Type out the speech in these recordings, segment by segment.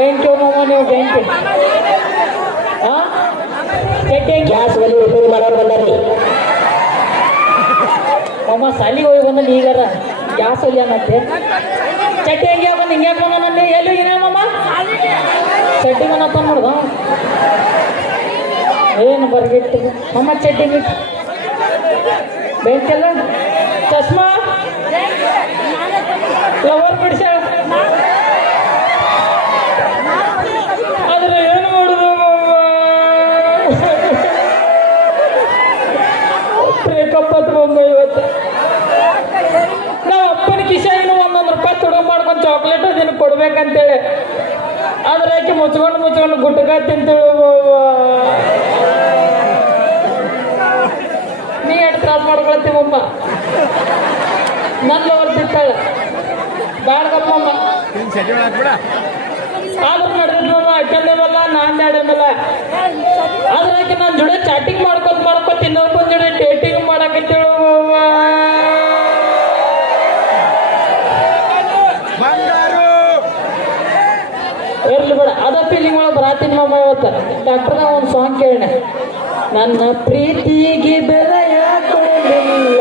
ಬೆಂಕಿ ಮಾಮ ನೀವು ಬೆಂಕಿ ಚಟ್ಟಿ ಗ್ಯಾಸ್ ಒಲಿ ರಿಪೇರಿ ಮಾಡೋರು ಬಂದಾರಿ. ಮಾಮ ಸಾಲಿಗೆ ಹೋಗಿ ಬಂದಲ್ಲಿ ಈಗಾರ ಗ್ಯಾಸ್ ಒಲಿ ಅನ್ನತ್ತೆ ಚಟ್ಟಿ ಹೆಂಗೆ ಬಂದು ಹಿಂಗೆ ಬಂದಲ್ಲಿ ಎಲ್ಲಿ ಹೋಗಿನ ಮಾಮ ಚಡ್ಡಿ ಮನಪ್ಪ ನೋಡ್ದ ಏನು ಬರ್ಗಿಟ್ಟು ಮಾಮ ಚಡ್ಡಿ ಬಿಟ್ಟು ಬೆಂಕಿಲ್ಲ ಚಸ್ಮಾ ಫ್ಲವರ್ ಬಿಡಿಸ ಆದ್ರೆ ಏನು ಮಾಡುದು ಬ್ರೇಕಪ್ಪತ್ತು ಬಂದ ಇವತ್ತು ನಾವು ಅಪ್ಪನ ಕಿಶಾಯಿನ ಒಂದೊಂದು ರೂಪಾಯಿ ತುಡುಗು ಮಾಡ್ಕೊಂಡು ಚಾಕ್ಲೇಟ್ ಅದನ್ನು ಕೊಡ್ಬೇಕಂತೇಳಿ ಆದ್ರೆ ಆಕೆ ಮುಚ್ಕೊಂಡು ಗುಟ್ಕ ತಿಂತೇಳಿ ನೀ ಎಷ್ಟು ತ್ರಾಸ ಮಾಡ್ಕೊಳ್ತೀವಮ್ಮ ನನ್ನ ಹೊರ್ತಿತ್ತಾಳೆ ಬ್ಯಾಡ್ಗಪ್ಪಮ್ಮ ಆದ್ರೂ ನಡೆದಿದ್ವಮ್ಮ ಅಕ್ಕಂದೇವಲ್ಲ ನಾನು ಬ್ಯಾಡೇನಲ್ಲ ಆದ್ರೆ ಆಕೆ ನನ್ನ ಜೋಡಿ ಚಾಟಿಂಗ್ ಮಾಡ್ಕೊತ ಇನ್ನೊಬ್ಬನ ಜೋಡಿ ಡೇಟಿಂಗ್ ಮಾಡಕತ್ತೇಳು ಇರ್ಲಿ ಬೇಡ ಅದ ಫೀಲಿಂಗ್ ಒಳಗೆ ಬರಾತೀನಿ ಮಾಮ ಇವತ್ತು ಡಾಕ್ಟರ್ನ ಒಂದು ಸಾಂಗ್ ಕೇಳೋಣ ನನ್ನ ಪ್ರೀತಿಗೆ ಬೆಲೆಯ ಕೊಡಲಿಲ್ಲ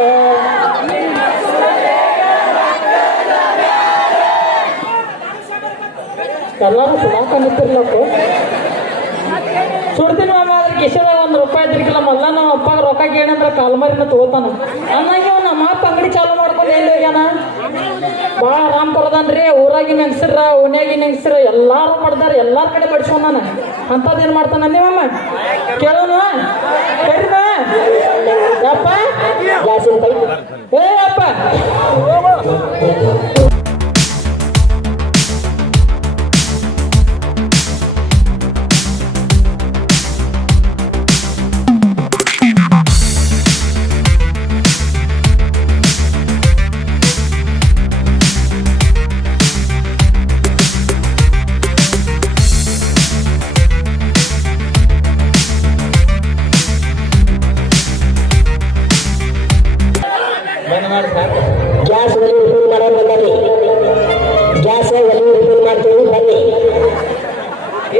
ಎಲ್ಲರೂ ಸುಧಾಕ ನಿಂತಿರ್ಲಕ್ಕು ಸುಡ್ತೀನಿ ಮಾಮ ಅದ್ರ ಕಿಶದಾಗ ಒಂದು ರೂಪಾಯಿ ಇದ್ರಿಕಿಲ್ಲ ಮೊದಲ ನಮ್ಮ ಅಪ್ಪಾಗ ರೊಕ್ಕ ಕೇಳಂದ್ರೆ ಕಾಲ್ಮರಿನ ತಗೋತಾನ ಅನ್ನಂಗೆ ನಮ್ಮ ಅಪ್ಪ ಅಂಗಡಿ ಚಾಲು ಮಾಡ್ಕೊಂಡು ಎಲ್ಲಿ ಹೋಗ್ಯಾನ ಭಾಳ ಆರಾಮ್ ಕೊಡದನ್ರಿ ಊರಾಗಿನ ಹೆಂಗಸ್ರ ಓಣ್ಯಾಗಿನ ಹೆಂಗಸ್ರ ಎಲ್ಲಾರು ಮಾಡ್ದಾರ ಎಲ್ಲಾರ ಕಡೆ ಬಡಿಸ್ಕೊಂಡ್ ನಾನು ಅಂಥದ್ದೇನು ಮಾಡ್ತಾನ ನೀವಮ್ಮ ಕೇಳೋನು ಕರೀನ ಯಪ್ಪ ಏ ಅಪ್ಪ ಗ್ಯಾಸ್ ಒಲಿ ರಿಪೇರಿ ಮಾಡೋರು ಬಂದಾರಿ. ಗ್ಯಾಸ್ ಒಲಿ ರಿಪೇರಿ ಮಾಡ್ತೀವಿ ಬನ್ನಿ.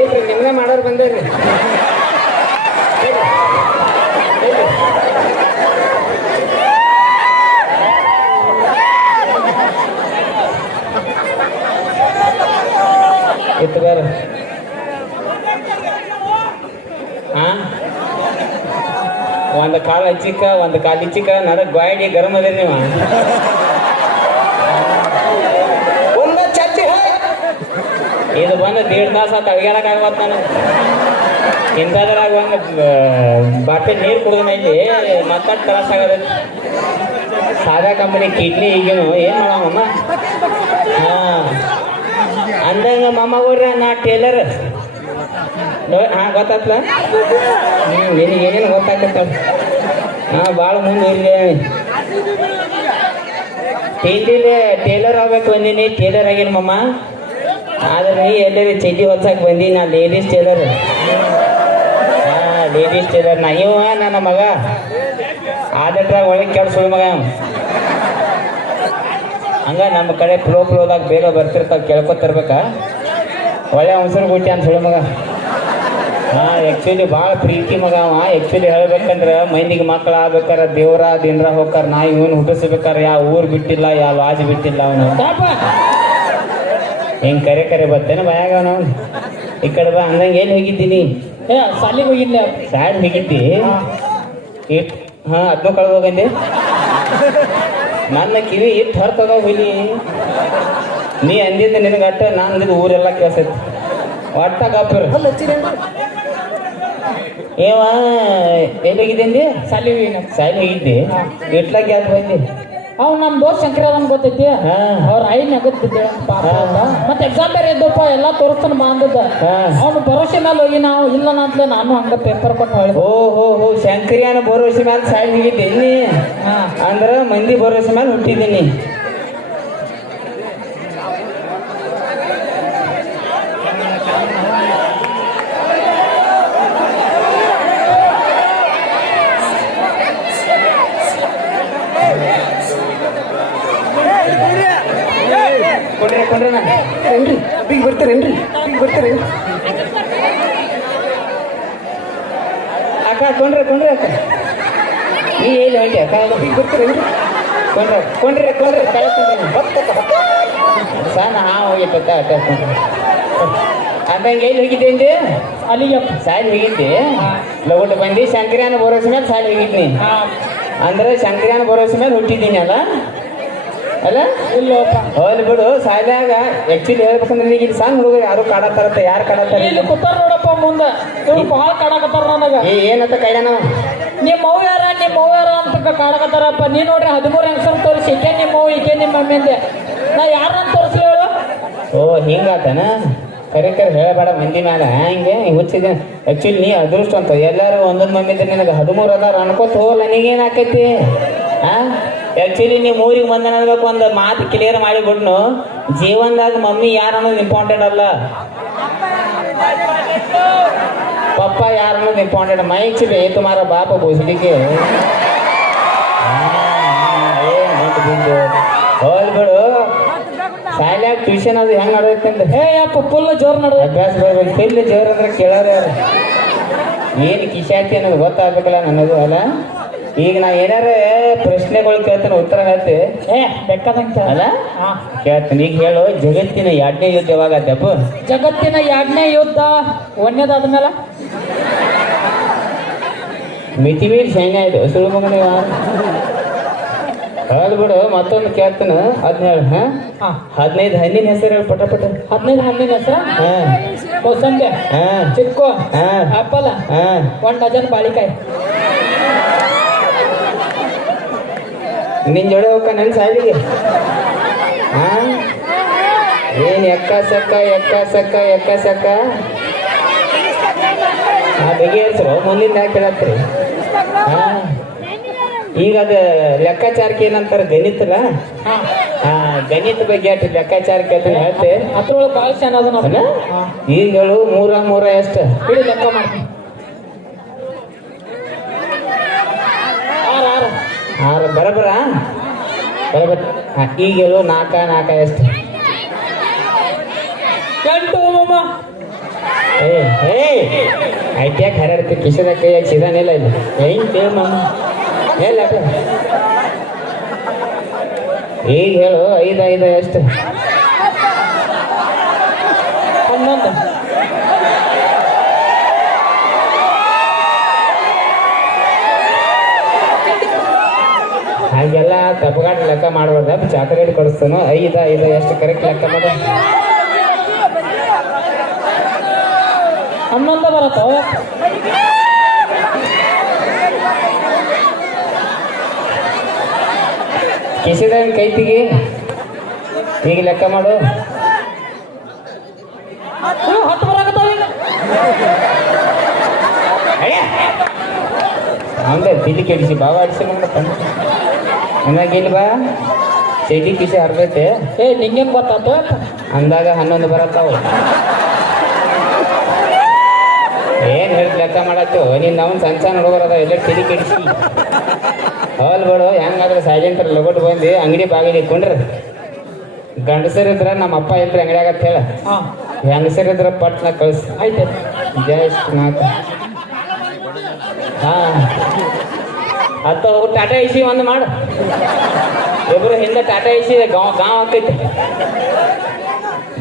ಏನ್ರಿ ನಿಮ್ಗೆ ಮಾಡೋರು ಬಂದೇರಿ ಇತ್ತು ಬೇರೆ ಒಂದು ಕಾಲು ಹಚ್ಚಿಕ ಒಂದು ಕಾಲು ಇಚ್ಚಿಕ ನಡಕ್ ಗಾಡಿ ಗರಂ ಅದೇ ನೀವು ಒಂದು ಚಚ್ಚಿ ಇದು ಬಂದು 1.5 ತಾಸು ಆತ ಅಡ್ಗ್ಯಾಡಕ್ಕಾಗತ್ತ ನಾನು ಇಂಥದ್ರಾಗ ಒಂದು ಬಾಟಲ್ ನೀರು ಕುಡಿದ ಇಲ್ಲಿ ಮತ್ತಷ್ಟು ತ್ರಾಸ ಆಗದ ಸಾದಾ ಕಂಪನಿ ಕಿಡ್ನಿ ಈಗೇನು ಏನು ಮಾಡಮ್ಮ ಹಾಂ ಅಂದಂಗ ಮಾಮಗೋರ್ರ ನಾ ಟೇಲರ್ ಹಾಂ ಗೊತ್ತಾತ್ಲ ನಿನಗೆ ಏನೇನು ಗೊತ್ತಾಗ್ತ ಹಾಂ ಭಾಳ ಮುಂದೆ ಇರಲಿ ಟೇಲರ್ ಆಗ್ಬೇಕು ಬಂದೀನಿ ಟೇಲರ್ ಆಗೇನು ಮಮ್ಮ ಆದ್ರೆ ನೀ ಎಲ್ಲರೂ ಚಡ್ಡಿ ಹೊಲ್ಸಕ್ಕೆ ಬಂದಿ ನಾ ಲೇಡೀಸ್ ಟೇಲರ್ ಹಾಂ ಲೇಡೀಸ್ ಟೇಲರ್ ನಾ ಇವ ನನ್ನ ಮಗ ಆದಟ್ರಾಗ ಒಳಗೆ ಕೆಲ್ಸ ಮಗ ಹಂಗ ನಮ್ಮ ಕಡೆ ಫ್ಲೋದಾಗ ಬೇಗ ಬರ್ತಿರ್ತಾವ ಕೇಳ್ಕೊತಿರ್ಬೇಕಾ ಒಳ್ಳೆ ಅವಸರ ಕೊಟ್ಟಿ ಅಂತ ಹೇಳಿ ಮಗ ಹಾಂ ಆ್ಯಕ್ಚುಲಿ ಭಾಳ ಪ್ರೀತಿ ಮಗ ಅವ ಆ್ಯಕ್ಚುಲಿ ಹೇಳ್ಬೇಕಂದ್ರೆ ಮಂದಿಗೆ ಮಕ್ಕಳು ಆಗ್ಬೇಕಾರ ದೇವ್ರ ದಿನರ ಹೋಗ್ತಾರ ನಾ ಇವನು ಹುಟ್ಟಿಸ್ಬೇಕಾರೆ ಯಾವ ಊರು ಬಿಟ್ಟಿಲ್ಲ ಯಾವ ಲಾಜ್ ಬಿಟ್ಟಿಲ್ಲ ಅವನು ಹಿಂಗೆ ಕರೆ ಬರ್ತೇನೆ ಭಯಾಗ ನಾವು ಈ ಕಡೆ ಬಾ ಅಂದಂಗೆ ಎಲ್ಲಿ ಹೋಗಿದ್ದೀನಿ ಸಾಲಿಗೆ ಹೋಗಿಲ್ಲ ಸ್ಯಾಡ್ ಹೋಗಿದ್ದಿ ಇಟ್ಟು ಹಾಂ ಅದನ್ನು ಕಳೆದು ಹೋಗಂದೆ ನನ್ನ ಕಿವಿ ಇಟ್ಟು ಹೊರತದ ಹೋಗಿ ನೀ ಅಂದಿದ್ದ ನಿನಗೆ ಅಟ್ಟ ನಾನು ಅಂದಿದ್ದು ಊರೆಲ್ಲ ಕೇಳ್ಸೈತಿ ಒಟ್ಟ ಗಾಪರ್ ಏವ ಎಲ್ಲಿ ಹೋಗಿದ್ದೆ ಸಾಲಿ ಹೋಗಿದ್ದೆ ಇಟ್ಲಾಗಿ ಯಾಕೆ ಬಂದಿ ಅವ್ ನಮ್ಮ ದೋಸ್ತ್ ಶಂಕರದನ್ ಗೊತ್ತೈತಿ ಅವ್ರ ಐನ್ ಆಗತ್ತಿದ್ದೆ ಮತ್ತೆ ಎಕ್ಸಾಮ್ ಬೇರೆ ಇದ್ದಪ್ಪ ಎಲ್ಲ ತೋರಿಸ್ತಾನ ಬಾಂದದ ಅವ್ನು ಭರೋಸೆ ಮೇಲೆ ಹೋಗಿ ನಾವು ಇಲ್ಲ ಅಂತಲೇ ನಾನು ಹಂಗ ಪೇಪರ್ ಕೊಟ್ಟು ಹೇಳಿ ಓಹೋ ಶಂಕರಿಯನ ಭರೋಸೆ ಮೇಲೆ ಸಾಯಿ ಹೋಗಿದ್ದೀನಿ ಅಂದ್ರೆ ಮಂದಿ ಭರೋಸೆ ಮೇಲೆ ಹುಟ್ಟಿದ್ದೀನಿ ಕೊಡ್ರಿ ಬರ್ತೀರೇನ್ರಿ ಬಿಡ್ತೀರಿ ಅಕ್ಕ ಕೊಂಡ್ರೆ ಅಕ್ಕ ನೀ ಹೇಳಿ ಹೊಂಟಿ ಅಕ್ಕ ಬಿಡ್ತೀರಿ ಕೊಂಡ್ರೆ ಸಣ್ಣ ಹೋಗಿತ್ತ ಅಂದಂಗೆ ಎಲ್ಲಿ ಹೋಗಿದ್ದೆ ಅಂದೆ ಅಲ್ಲಿಗೆ ಸಾಲಿ ಹೋಗಿದ್ದೆ ಲಗುಟ್ ಬಂದು ಶಂಕರ್ಯಾನ ಭರೋಸೆ ಮೇಲೆ ಸಾಲಿ ಹೋಗಿದ್ನಿ ಅಂದ್ರೆ ಶಂಕರ್ಯಾನ ಭರೋಸೆ ಮೇಲೆ ಹುಟ್ಟಿದ್ದೀನಿ ಅಲ್ಲ ಇಲ್ಲಪ್ಪ ಹೋಗ್ಲಿ ಬಿಡು ಸಾಲ್ಯಾಗ ಆಕ್ಚುಲಿ ಹೇಳ್ಬೇಕಂದ್ರೆ ಈಗ ಇಲ್ಲಿ ಸಣ್ಣ ಹುಡುಗರು ಯಾರು ಕಾಡತ್ತಾರತ್ತ ಯಾರು ಕಾಡತ್ತಾರ ಇಲ್ಲಿ ಕೂತಾರ ನೋಡಪ್ಪ ಮುಂದೆ ಇವ್ರು ಭಾಳ ಕಾಡಕತ್ತಾರ ನನಗ ಏನತ್ತ ಕೈಡ ನಾವು ನಿಮ್ಮ ಅವ್ವ ಯಾರ ಅಂತ ಕಾಡಕತ್ತಾರಪ್ಪ ನೀ ನೋಡ್ರಿ 13 ಹೆಂಗಸರು ತೋರಿಸಿ ಈಕೆ ನಿಮ್ಮ ಅವ್ವ ಈಕೆ ನಿಮ್ಮ ಮಮ್ಮಿ ಅಂದೆ ನಾ ಯಾರನ್ನ ತೋರಿಸ್ಲಿ ಹೇಳು ಓ ಹಿಂಗಾತನ ಕರೆ ಹೇಳಬೇಡ ಮಂದಿ ಮ್ಯಾಲ ಹಿಂಗೆ ಹುಚ್ಚಿದೆ ಆಕ್ಚುಲಿ ನೀ ಅದೃಷ್ಟ ಅಂತ ಎಲ್ಲರೂ ಒಂದೊಂದು ಮಮ್ಮಿ ಇದ್ರೆ ನಿನಗೆ 13 ಅದಾರ ಅನ್ಕೋತ ಹೋಗಲ್ಲ ನನಗೇನು ಆಕೈತಿ ಆಕ್ಚುಲಿ ನೀವು ಊರಿಗೆ ಬಂದ ನನಗೆ ಒಂದು ಮಾತು ಕ್ಲಿಯರ್ ಮಾಡಿಬಿಡ್ನು ಜೀವನದಾಗ ಮಮ್ಮಿ ಯಾರು ಅನ್ನೋದು ಇಂಪಾರ್ಟೆಂಟ್ ಅಲ್ಲ ಪಪ್ಪ ಯಾರು ಅನ್ನೋದು ಇಂಪಾರ್ಟೆಂಟ್ ಮೈಚಿದೆ ತುಮಾರ ಬಾಪ ಬೋಸಡಿಗೆ ಹೋಲ್ ಬಿಡು ಶಾಲ್ಯಾಗ ಟ್ಯೂಷನ್ ಅದು ಹೆಂಗೆ ನಡೆಯುತ್ತೆ ಅಂತ ಯಪ್ಪ ಫುಲ್ ಜೋರು ನಡೆದ ಅಭ್ಯಾಸ ಬರ್ಬೇಕು ಫುಲ್ ಜೋರು ಅಂದ್ರೆ ಕೇಳೋರು ಯಾರು ಏನು ಕಿಶಾತಿ ಅನ್ನೋದು ಗೊತ್ತಾಗಬೇಕಲ್ಲ ನನಗೂ ಅಲ್ಲ ಈಗ ನಾ ಏನಾರ ಪ್ರಶ್ನೆಗಳು ಕೇಳ್ತೇನೆ ಉತ್ತರ ಹೇಳ್ತೀವಿ ಬೇಕಾದಂತ ಅಲ್ಲ ಕೇಳ್ತೀನಿ ಈಗ ಹೇಳು ಜಗತ್ತಿನ 2ನೇ ಯುದ್ಧ ಯಾವಾಗ ಆಯ್ತಪ್ಪ ಜಗತ್ತಿನ 2ನೇ ಯುದ್ಧ 1ನೇದಾದ್ಮೇಲೆ ಮಿತಿಮೀರಿ ಸೈನ್ಯ ಆಯ್ತು ಸುಳ್ಳು ಮಗನ ಹೇಳ್ಬಿಡು ಮತ್ತೊಂದು ಕೇಳ್ತಾನ ಅದ್ನ ಹೇಳ 15 ಹಣ್ಣಿನ ಹೆಸರು ಹೇಳಿ ಪಟ 15 ಹಣ್ಣಿನ ಹೆಸರು ಮೋಸಂಬಿ ಚಿಕ್ಕು ಆಪಲ್ 1 ಡಜನ್ ಬಾಳಿಕಾಯಿ ನಿನ್ ಜೋಡಿ ಹೋಗ ನನ್ನ ಸಾಲಿಗೆ ಏನ್ ಎಕ್ಕ ಸಕ್ಕ ಬಗೆಹರಿಸ್ರು ಮುಂದಿನ ಯಾಕೆ ಹೇಳತ್ರಿ ಈಗ ಅದ ಲೆಕ್ಕಾಚಾರಕ್ಕೆ ಏನಂತಾರ ಗಣಿತಲ್ಲ ಗಣಿತ ಬಗ್ಗೆ ಅಷ್ಟು ಲೆಕ್ಕಾಚಾರಕ್ಕೆ ಅಂತ ಹೇಳ್ತೆ ಅದ್ರೊಳಗೆ ಭಾಳ ಚೆನ್ನಾದ ಈಗ ಹೇಳು 3 ಎಷ್ಟು ಬಿಡಿ ಲೆಕ್ಕ ಮಾಡ್ತೀನಿ 6 ಬರಬರ ಈಗ ಹೇಳು 4 ಎಷ್ಟು 8 ಐಟ್ಯಾಕೆ ಹರಡ್ತಿ ಕಿಶದ ಕೈಯಾಗ ಸಿದಾನಿಲ್ಲ ಇಲ್ಲ ಹೆಂಗೆ ಮಮ್ಮ ಹೇಳ ಈಗ ಹೇಳು 5 ಎಷ್ಟು 11 ಹಾಗೆಲ್ಲ ತಪ್ಪಗಾಟ ಲೆಕ್ಕ ಮಾಡ್ಬಾರ್ದ ಚಾಕ್ಲೇಟ್ ಕೊಡಿಸ್ತಾನು 5 ಎಷ್ಟು ಕರೆಕ್ಟ್ ಲೆಕ್ಕ ಮಾಡ 11 ಬರತ್ತ ಕಿಸಿದಾಗ ಕೈ ತೆಗಿ ಈಗ ಲೆಕ್ಕ ಮಾಡು 10 ಬರಕತ್ತಾವ ಹಂಗೆ ತಿಳಿ ಕೆಡಿಸಿ ಬಾವ ಅಡಿಸಿ ಹಂಗಾಗಿ ಬಾ ಚೈಟಿ ಕಿಸಿ ಹರ್ದೈತೆ ನಿಂಗೇನು ಗೊತ್ತಾತು ಅಂದಾಗ 11 ಬರತ್ತಾವ ಏನು ಹೇಳಿ ಲೆಕ್ಕ ಮಾಡತ್ತು ನೀನು ನಾವು ಸಣ್ಣ ಹುಡುಗರದ ಎಲ್ಲ ತಿಳಿ ಕೆಡಿಸಿ ಹೋಲ್ ಬಿಡು ಹೆಂಗಾದ್ರೆ ಸೈಲೆಂಟ್ ಲಗೋಟ್ ಬಂದು ಅಂಗಡಿ ಬಾಗಿಲು ಇಟ್ಕೊಂಡ್ರೆ ಗಂಡಸರಿದ್ರ ನಮ್ಮ ಅಪ್ಪ ಇಲ್ರಿ ಅಂಗಡಿ ಆಗತ್ತೆ ಹೇಳ ಹೆಂಗಸರಿದ್ರ ಪಟ್ನ ಕಳ್ಸಿ ಆಯ್ತು ಜಸ್ಟ್ ನಾಲ್ಕು ಹೋಗಿ ಟಾಟಾ ಇಸಿ ಒಂದು ಮಾಡು ಇಬ್ರು ಹಿಂದೆ ಟಾಟಾ ಇಸಿ ಗಾಂವ್ ಆಕೈತಿ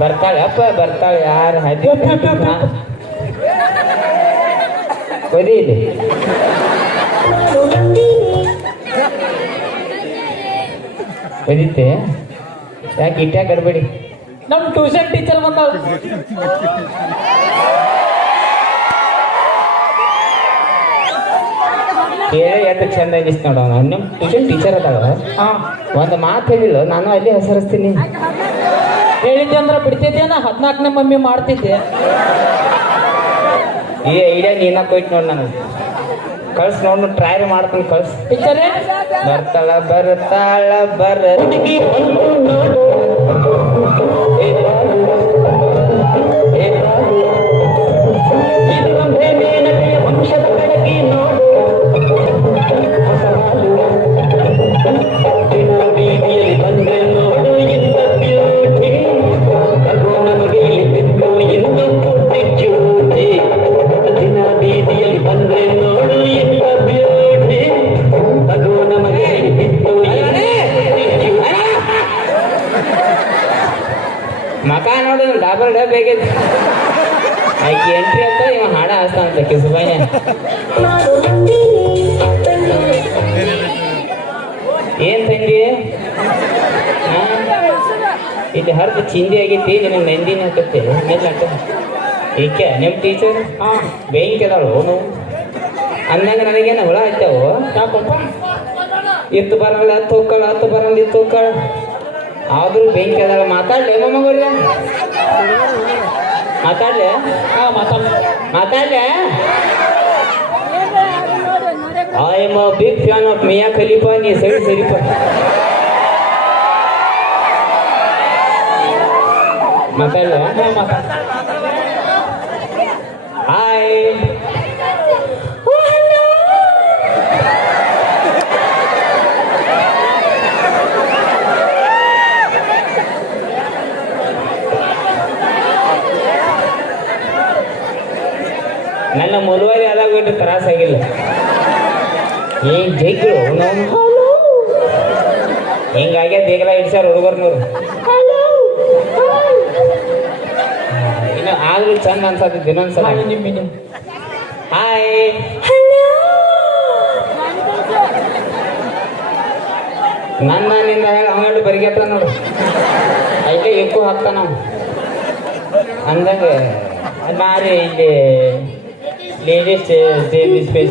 ಬರ್ತಾಳೆ ಅಪ್ಪ ಬರ್ತಾಳೆ ಯಾರು ಹದ್ದಿ ಒದಿ ಇದೆ ಒದಿತೆ ಯಾಕೆ ಇಟ್ಯಾಕ ಗಡ್ಬೇಡಿ ನಮ್ಮ ಟ್ಯೂಷನ್ ಟೀಚರ್ ಬಂದ ಎಷ್ಟು ಚಂದ ಅನಿಸ್ತು ನೋಡ ನಿಮ್ಮ ಟ್ಯೂಷನ್ ಟೀಚರ್ ಅದಾವ ಒಂದು ಮಾತು ಹೇಳಿಲ್ಲ ನಾನು ಅಲ್ಲಿ ಹೆಸರಿಸ್ತೀನಿ ಹೇಳಿದ್ದೆ ಅಂದ್ರೆ ಬಿಡ್ತಿದ್ದೇನ 14ನೇ ಮಮ್ಮಿ ಮಾಡ್ತಿದ್ದೆ ಈ ಐಡಿಯಾ ನೀನ ಕೊಯ್ತು ನೋಡಿ ನನಗೆ ಕಳ್ಸಿ ನೋಡ್ ಟ್ರೈ ಮಾಡ್ತೀನಿ ಕಳ್ಸಿ ಟೀಚರೇ ಬರ್ತಾಳ ಹುಡುಗಿ ಬಂದೆ ನೋಡು ಇಂದ ಬ್ಯೂಟಿ ನಮಗೆ ಇಲ್ಲಿ ಬಿದ್ದು ಇಂದು ಮಕ ನೋಡು ಡಾಬರ್ ಡಬ್ ಹೇಗಿದೆ ಆಕೆ ಎಂಟ್ರಿ ಅಂತ ಇವ ಹಾಡ ಹಾಸ್ತಾನಂತ ಕಿಸುಬಾಯಿನ ಏನ್ ತಂದಿ ಇಲ್ಲಿ ಹರಿದು ಚಿಂದಿ ಆಗೈತಿ ನಿನಗೆ ನಂದಿನ ಹಾಕತ್ತೆ ನಿಲ್ಲಕ್ಕ ಏಕೆ ನಿಮ್ಮ ಟೀಚರ್ ಬೆಂಕಿ ಅದಾಳು ಅವನು ಅಂದಂಗ ನನಗೇನು ಹುಳ ಹತ್ತಾವು ಯಾಕಪ್ಪ ಇತ್ತು ಬರಲ್ಲ ತೂಕಳ ಹತ್ತು ಬರಲ್ಲ ಇತ್ತು ತೂಕಳ ಆದ್ರೂ ಬೆಂಕಿ ಅದಾಳ ಮಾತಾಡ್ಲೆ ಮೊಮ್ಮಗಳ್ಯ ಮಾತಾಡ್ಲೆ ಮಾತಾಡ್ಲೆ I am a big fan of Mia Khalifa ನೀ ಸರಿಪ ಮಾತಾಡ್ಲೆ ಹಾಯ್ ನನ್ನ ಮುಳುವಾರಿ ಆದಾಗ ಬಿಟ್ಟು ತ್ರಾಸಾಗಿಲ್ಲ ಏನ್ ಜೈಗಳು ನಾವು ಹಿಂಗಾಗ್ಯ ದೇಗಲ ಇಡ್ಸ್ಯಾರ ಹುಡುಗರ್ನವ್ರು ಇನ್ನು ಆದ್ರೂ ಚಂದ ಅನ್ಸತ್ತೆ ಇನ್ನೊಂದ್ಸಲ ಹಾಯ್ ನನ್ನ ನಿಂದ ಅಂಗಡಿ ಬರಿಗೆತ್ತ ನೋಡು ಐತೆ ఎక్కువ ಹಾಕ್ತಾನ ನಾವು ಅಂದಂಗ ನಾರಿ ಇಲ್ಲಿ ಲೇಡೀಸ್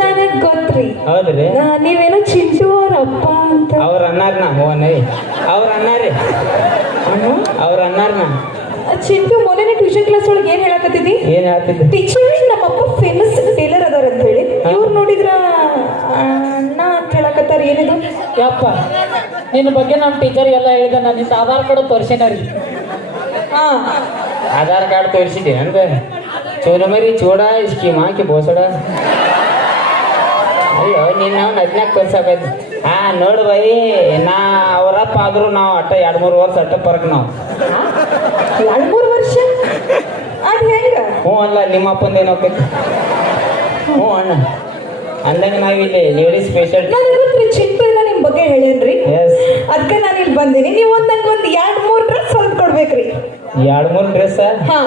ನನಗ್ ಗೊತ್ತ್ರಿ ಹೌದ್ರಿ ನೀವೇನೋ ಚಿಂಟು ಅವ್ರ ಅಪ್ಪ ಅಂತ ಅವ್ರ ಅನ್ನಾರ್ನ ಹೋನೈ ಅವ್ರ ಅನ್ನಾರಿ ಚಿಂಟು ಮೊನ್ನೆ ಟ್ಯೂಷನ್ ಕ್ಲಾಸ್ ಒಳಗೆ ಏನ್ ಹೇಳಕತ್ತಿದ್ದಿ ಏನ್ ಹೇಳ್ತಿದ್ದೆ ಟೀಚರ್ ನಮ್ಮಪ್ಪ ಫೇಮಸ್ ಟೇಲರ್ ಅದಾರ ಅಂತ ಹೇಳಿ ಇವ್ರು ನೋಡಿದ್ರ ಅಣ್ಣ ಅಂತ ಹೇಳಕತ್ತಾರ ಏನಿದು ಯಪ್ಪ ನಿನ್ನ ಬಗ್ಗೆ ನಮ್ಮ ಟೀಚರ್ ಎಲ್ಲ ಹೇಳಿದ ನಾನು ನಿನ್ನ ಆಧಾರ್ ಕಾರ್ಡ್ ತೋರಿಸಿನ ರೀ ಹಾ ಆಧಾರ್ ಕಾರ್ಡ್ ತೋರಿಸಿದೆ ಅಂದ ಚೋರಮರಿ ಚೋಡ ಸ್ಕೀಮ್ ಹಾಕಿ ಬೋಸಡ ಅಯ್ಯೋ ನೀನು ನಾವು ನದ್ನಾಗ ತೋರ್ಸಾಕೈತಿ ನೋಡು ಬೈ ನಾ ಅವರಪ್ಪ ಆದ್ರೂ ನಾವು ಅಟ್ಟ 2-3 ವರ್ಷ ಅಟ್ಟ ಪರಕ್ ನಾವು 2-3 ವರ್ಷ ಅದ್ ಹೆಂಗ ಹ್ಞೂ ಅಲ್ಲ ನಿಮ್ಮ ಅಪ್ಪಂದ ಏನೋಕೈತಿ ಹ್ಞೂ ಅಣ್ಣ ಅಂದಂಗ ನಾವಿಲ್ಲಿ ಲೇಡೀಸ್ ಸ್ಪೆಷಲ್ ನಾನು ಗೊತ್ತ್ರಿ ಚಿಂಟು ಎಲ್ಲ ನಿಮ್ ಬಗ್ಗೆ ಹೇಳೇನ್ರಿ ಎಸ್ ಅದಕ್ಕೆ ನಾನು ಇಲ್ಲಿ ಬಂದೀನಿ ನೀವು ನಂಗೆ ಒಂದು 2-3 ಡ್ರೆಸ್ ಹೊಲ್ದು ಕೊಡ್ಬೇಕ್ರಿ 2-3 ಡ್ರೆಸ್ ಹಾ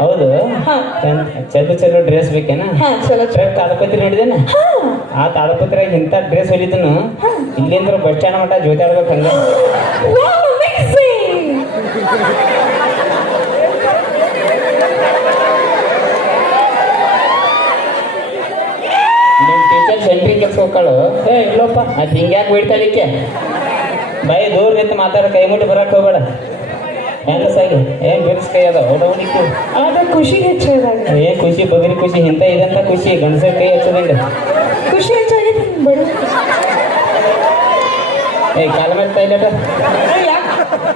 ಹೌದು ಹಾ ಚಲೋ ಡ್ರೆಸ್ ಬೇಕೇನ ಹಾ ಚಲೋ ತಾಳಪತ್ರಿ ನೋಡಿದೇನ ಆ ತಾಳಪತ್ರಿಯಾಗ ಇಂಥ ಡ್ರೆಸ್ ಹೊಲಿದನು ಇಲ್ಲಿಂದ್ರ ಬಸ್ ಸ್ಟ್ಯಾಂಡ್ ಮಟ್ಟ ಜೊತೆ ಆಡ್ಬೇಕು ಹಂಗ ನಿಮ್ ಟೀಚರ್ ಸೆಂಟ್ರಿಂಗ್ ಕೆಲ್ಸ ಹೋಗ್ಕಾಳು ಇಲ್ಲಪ್ಪ ಅದು ಹಿಂಗ್ಯಾಕೆ ಬಿಡ್ತಾಳಿಕ್ಕೆ ಬೈ ದೂರ ನಿಂತು ಮಾತಾಡ ಕೈ ಮುಟ್ಟಿ ಬರಕ್ಕೆ ಹೋಗ್ಬೇಡ ಹೆಂಗಸಾಗಿ ಏನ್ ಬಿರ್ಸ್ ಕೈ ಅದ ಓಡೋಡಿಕ್ಕೆ ಅದ ಖುಷಿ ಹೆಚ್ಚಾದಾಗ ಏ ಖುಷಿ ಬಗರಿ ಖುಷಿ ಇಂಥ ಇದಂತ ಖುಷಿ ಗಂಡಸ ಕೈ ಹಚ್ಚದಂಗ ಖುಷಿ ಹೆಚ್ಚಾಗಿದೆ ಬಡ ಏ ಕಾಲ ಮೇಲೆ ತೈಲಟ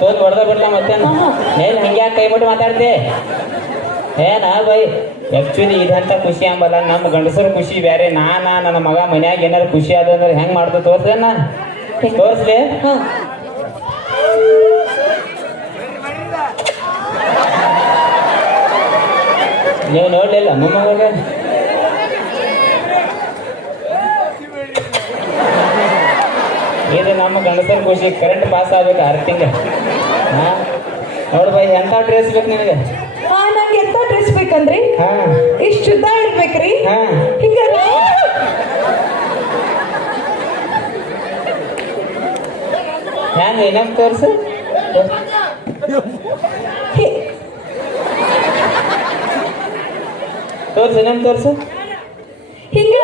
ತೋದ್ ಹೊಡೆದ ಬಿಡ್ಲ ಮತ್ತೆ ಏನ್ ಹಂಗ್ಯಾಕೆ ಕೈ ಮುಟ್ಟಿ ಮಾತಾಡ್ತೆ ಏನ ಬೈ ಆಕ್ಚುಲಿ ಇದಂತ ಖುಷಿ ಅಂಬಲ್ಲ ನಮ್ಮ ಗಂಡಸರ ಖುಷಿ ಬೇರೆ ನನ್ನ ಮಗ ಮನ್ಯಾಗ ಏನಾರು ಖುಷಿ ಆದ ಅಂದ್ರೆ ಹೆಂಗ್ ಮಾಡ್ದು ತೋರ್ಸೇನ ತೋರ್ಸ್ಲಿ ನೀವು ನೋಡ್ಲಿಲ್ಲ ಮೊಮ್ಮಗ ಇದು ನಮ್ಮ ಗಂಡಸರ ಖುಷಿ ಕರೆಂಟ್ ಪಾಸ್ ಆಗ್ಬೇಕು 6 ತಿಂಗಳು ನೋಡು ಬೈ ಎಂತ ಡ್ರೆಸ್ ಬೇಕು ನಿನಗೆ ನಂಗೆ ಎಂತ ಡ್ರೆಸ್ ಬೇಕಂದ್ರಿ ಇಷ್ಟು ಶುದ್ಧ ಇರ್ಬೇಕ್ರಿ ಹಿಂಗ ಹ್ಯಾಂಗ ಏನಂತ ತೋರ್ಸು ತೋರ್ಸು ಏನಂತ ತೋರ್ಸು ಹಿಂಗ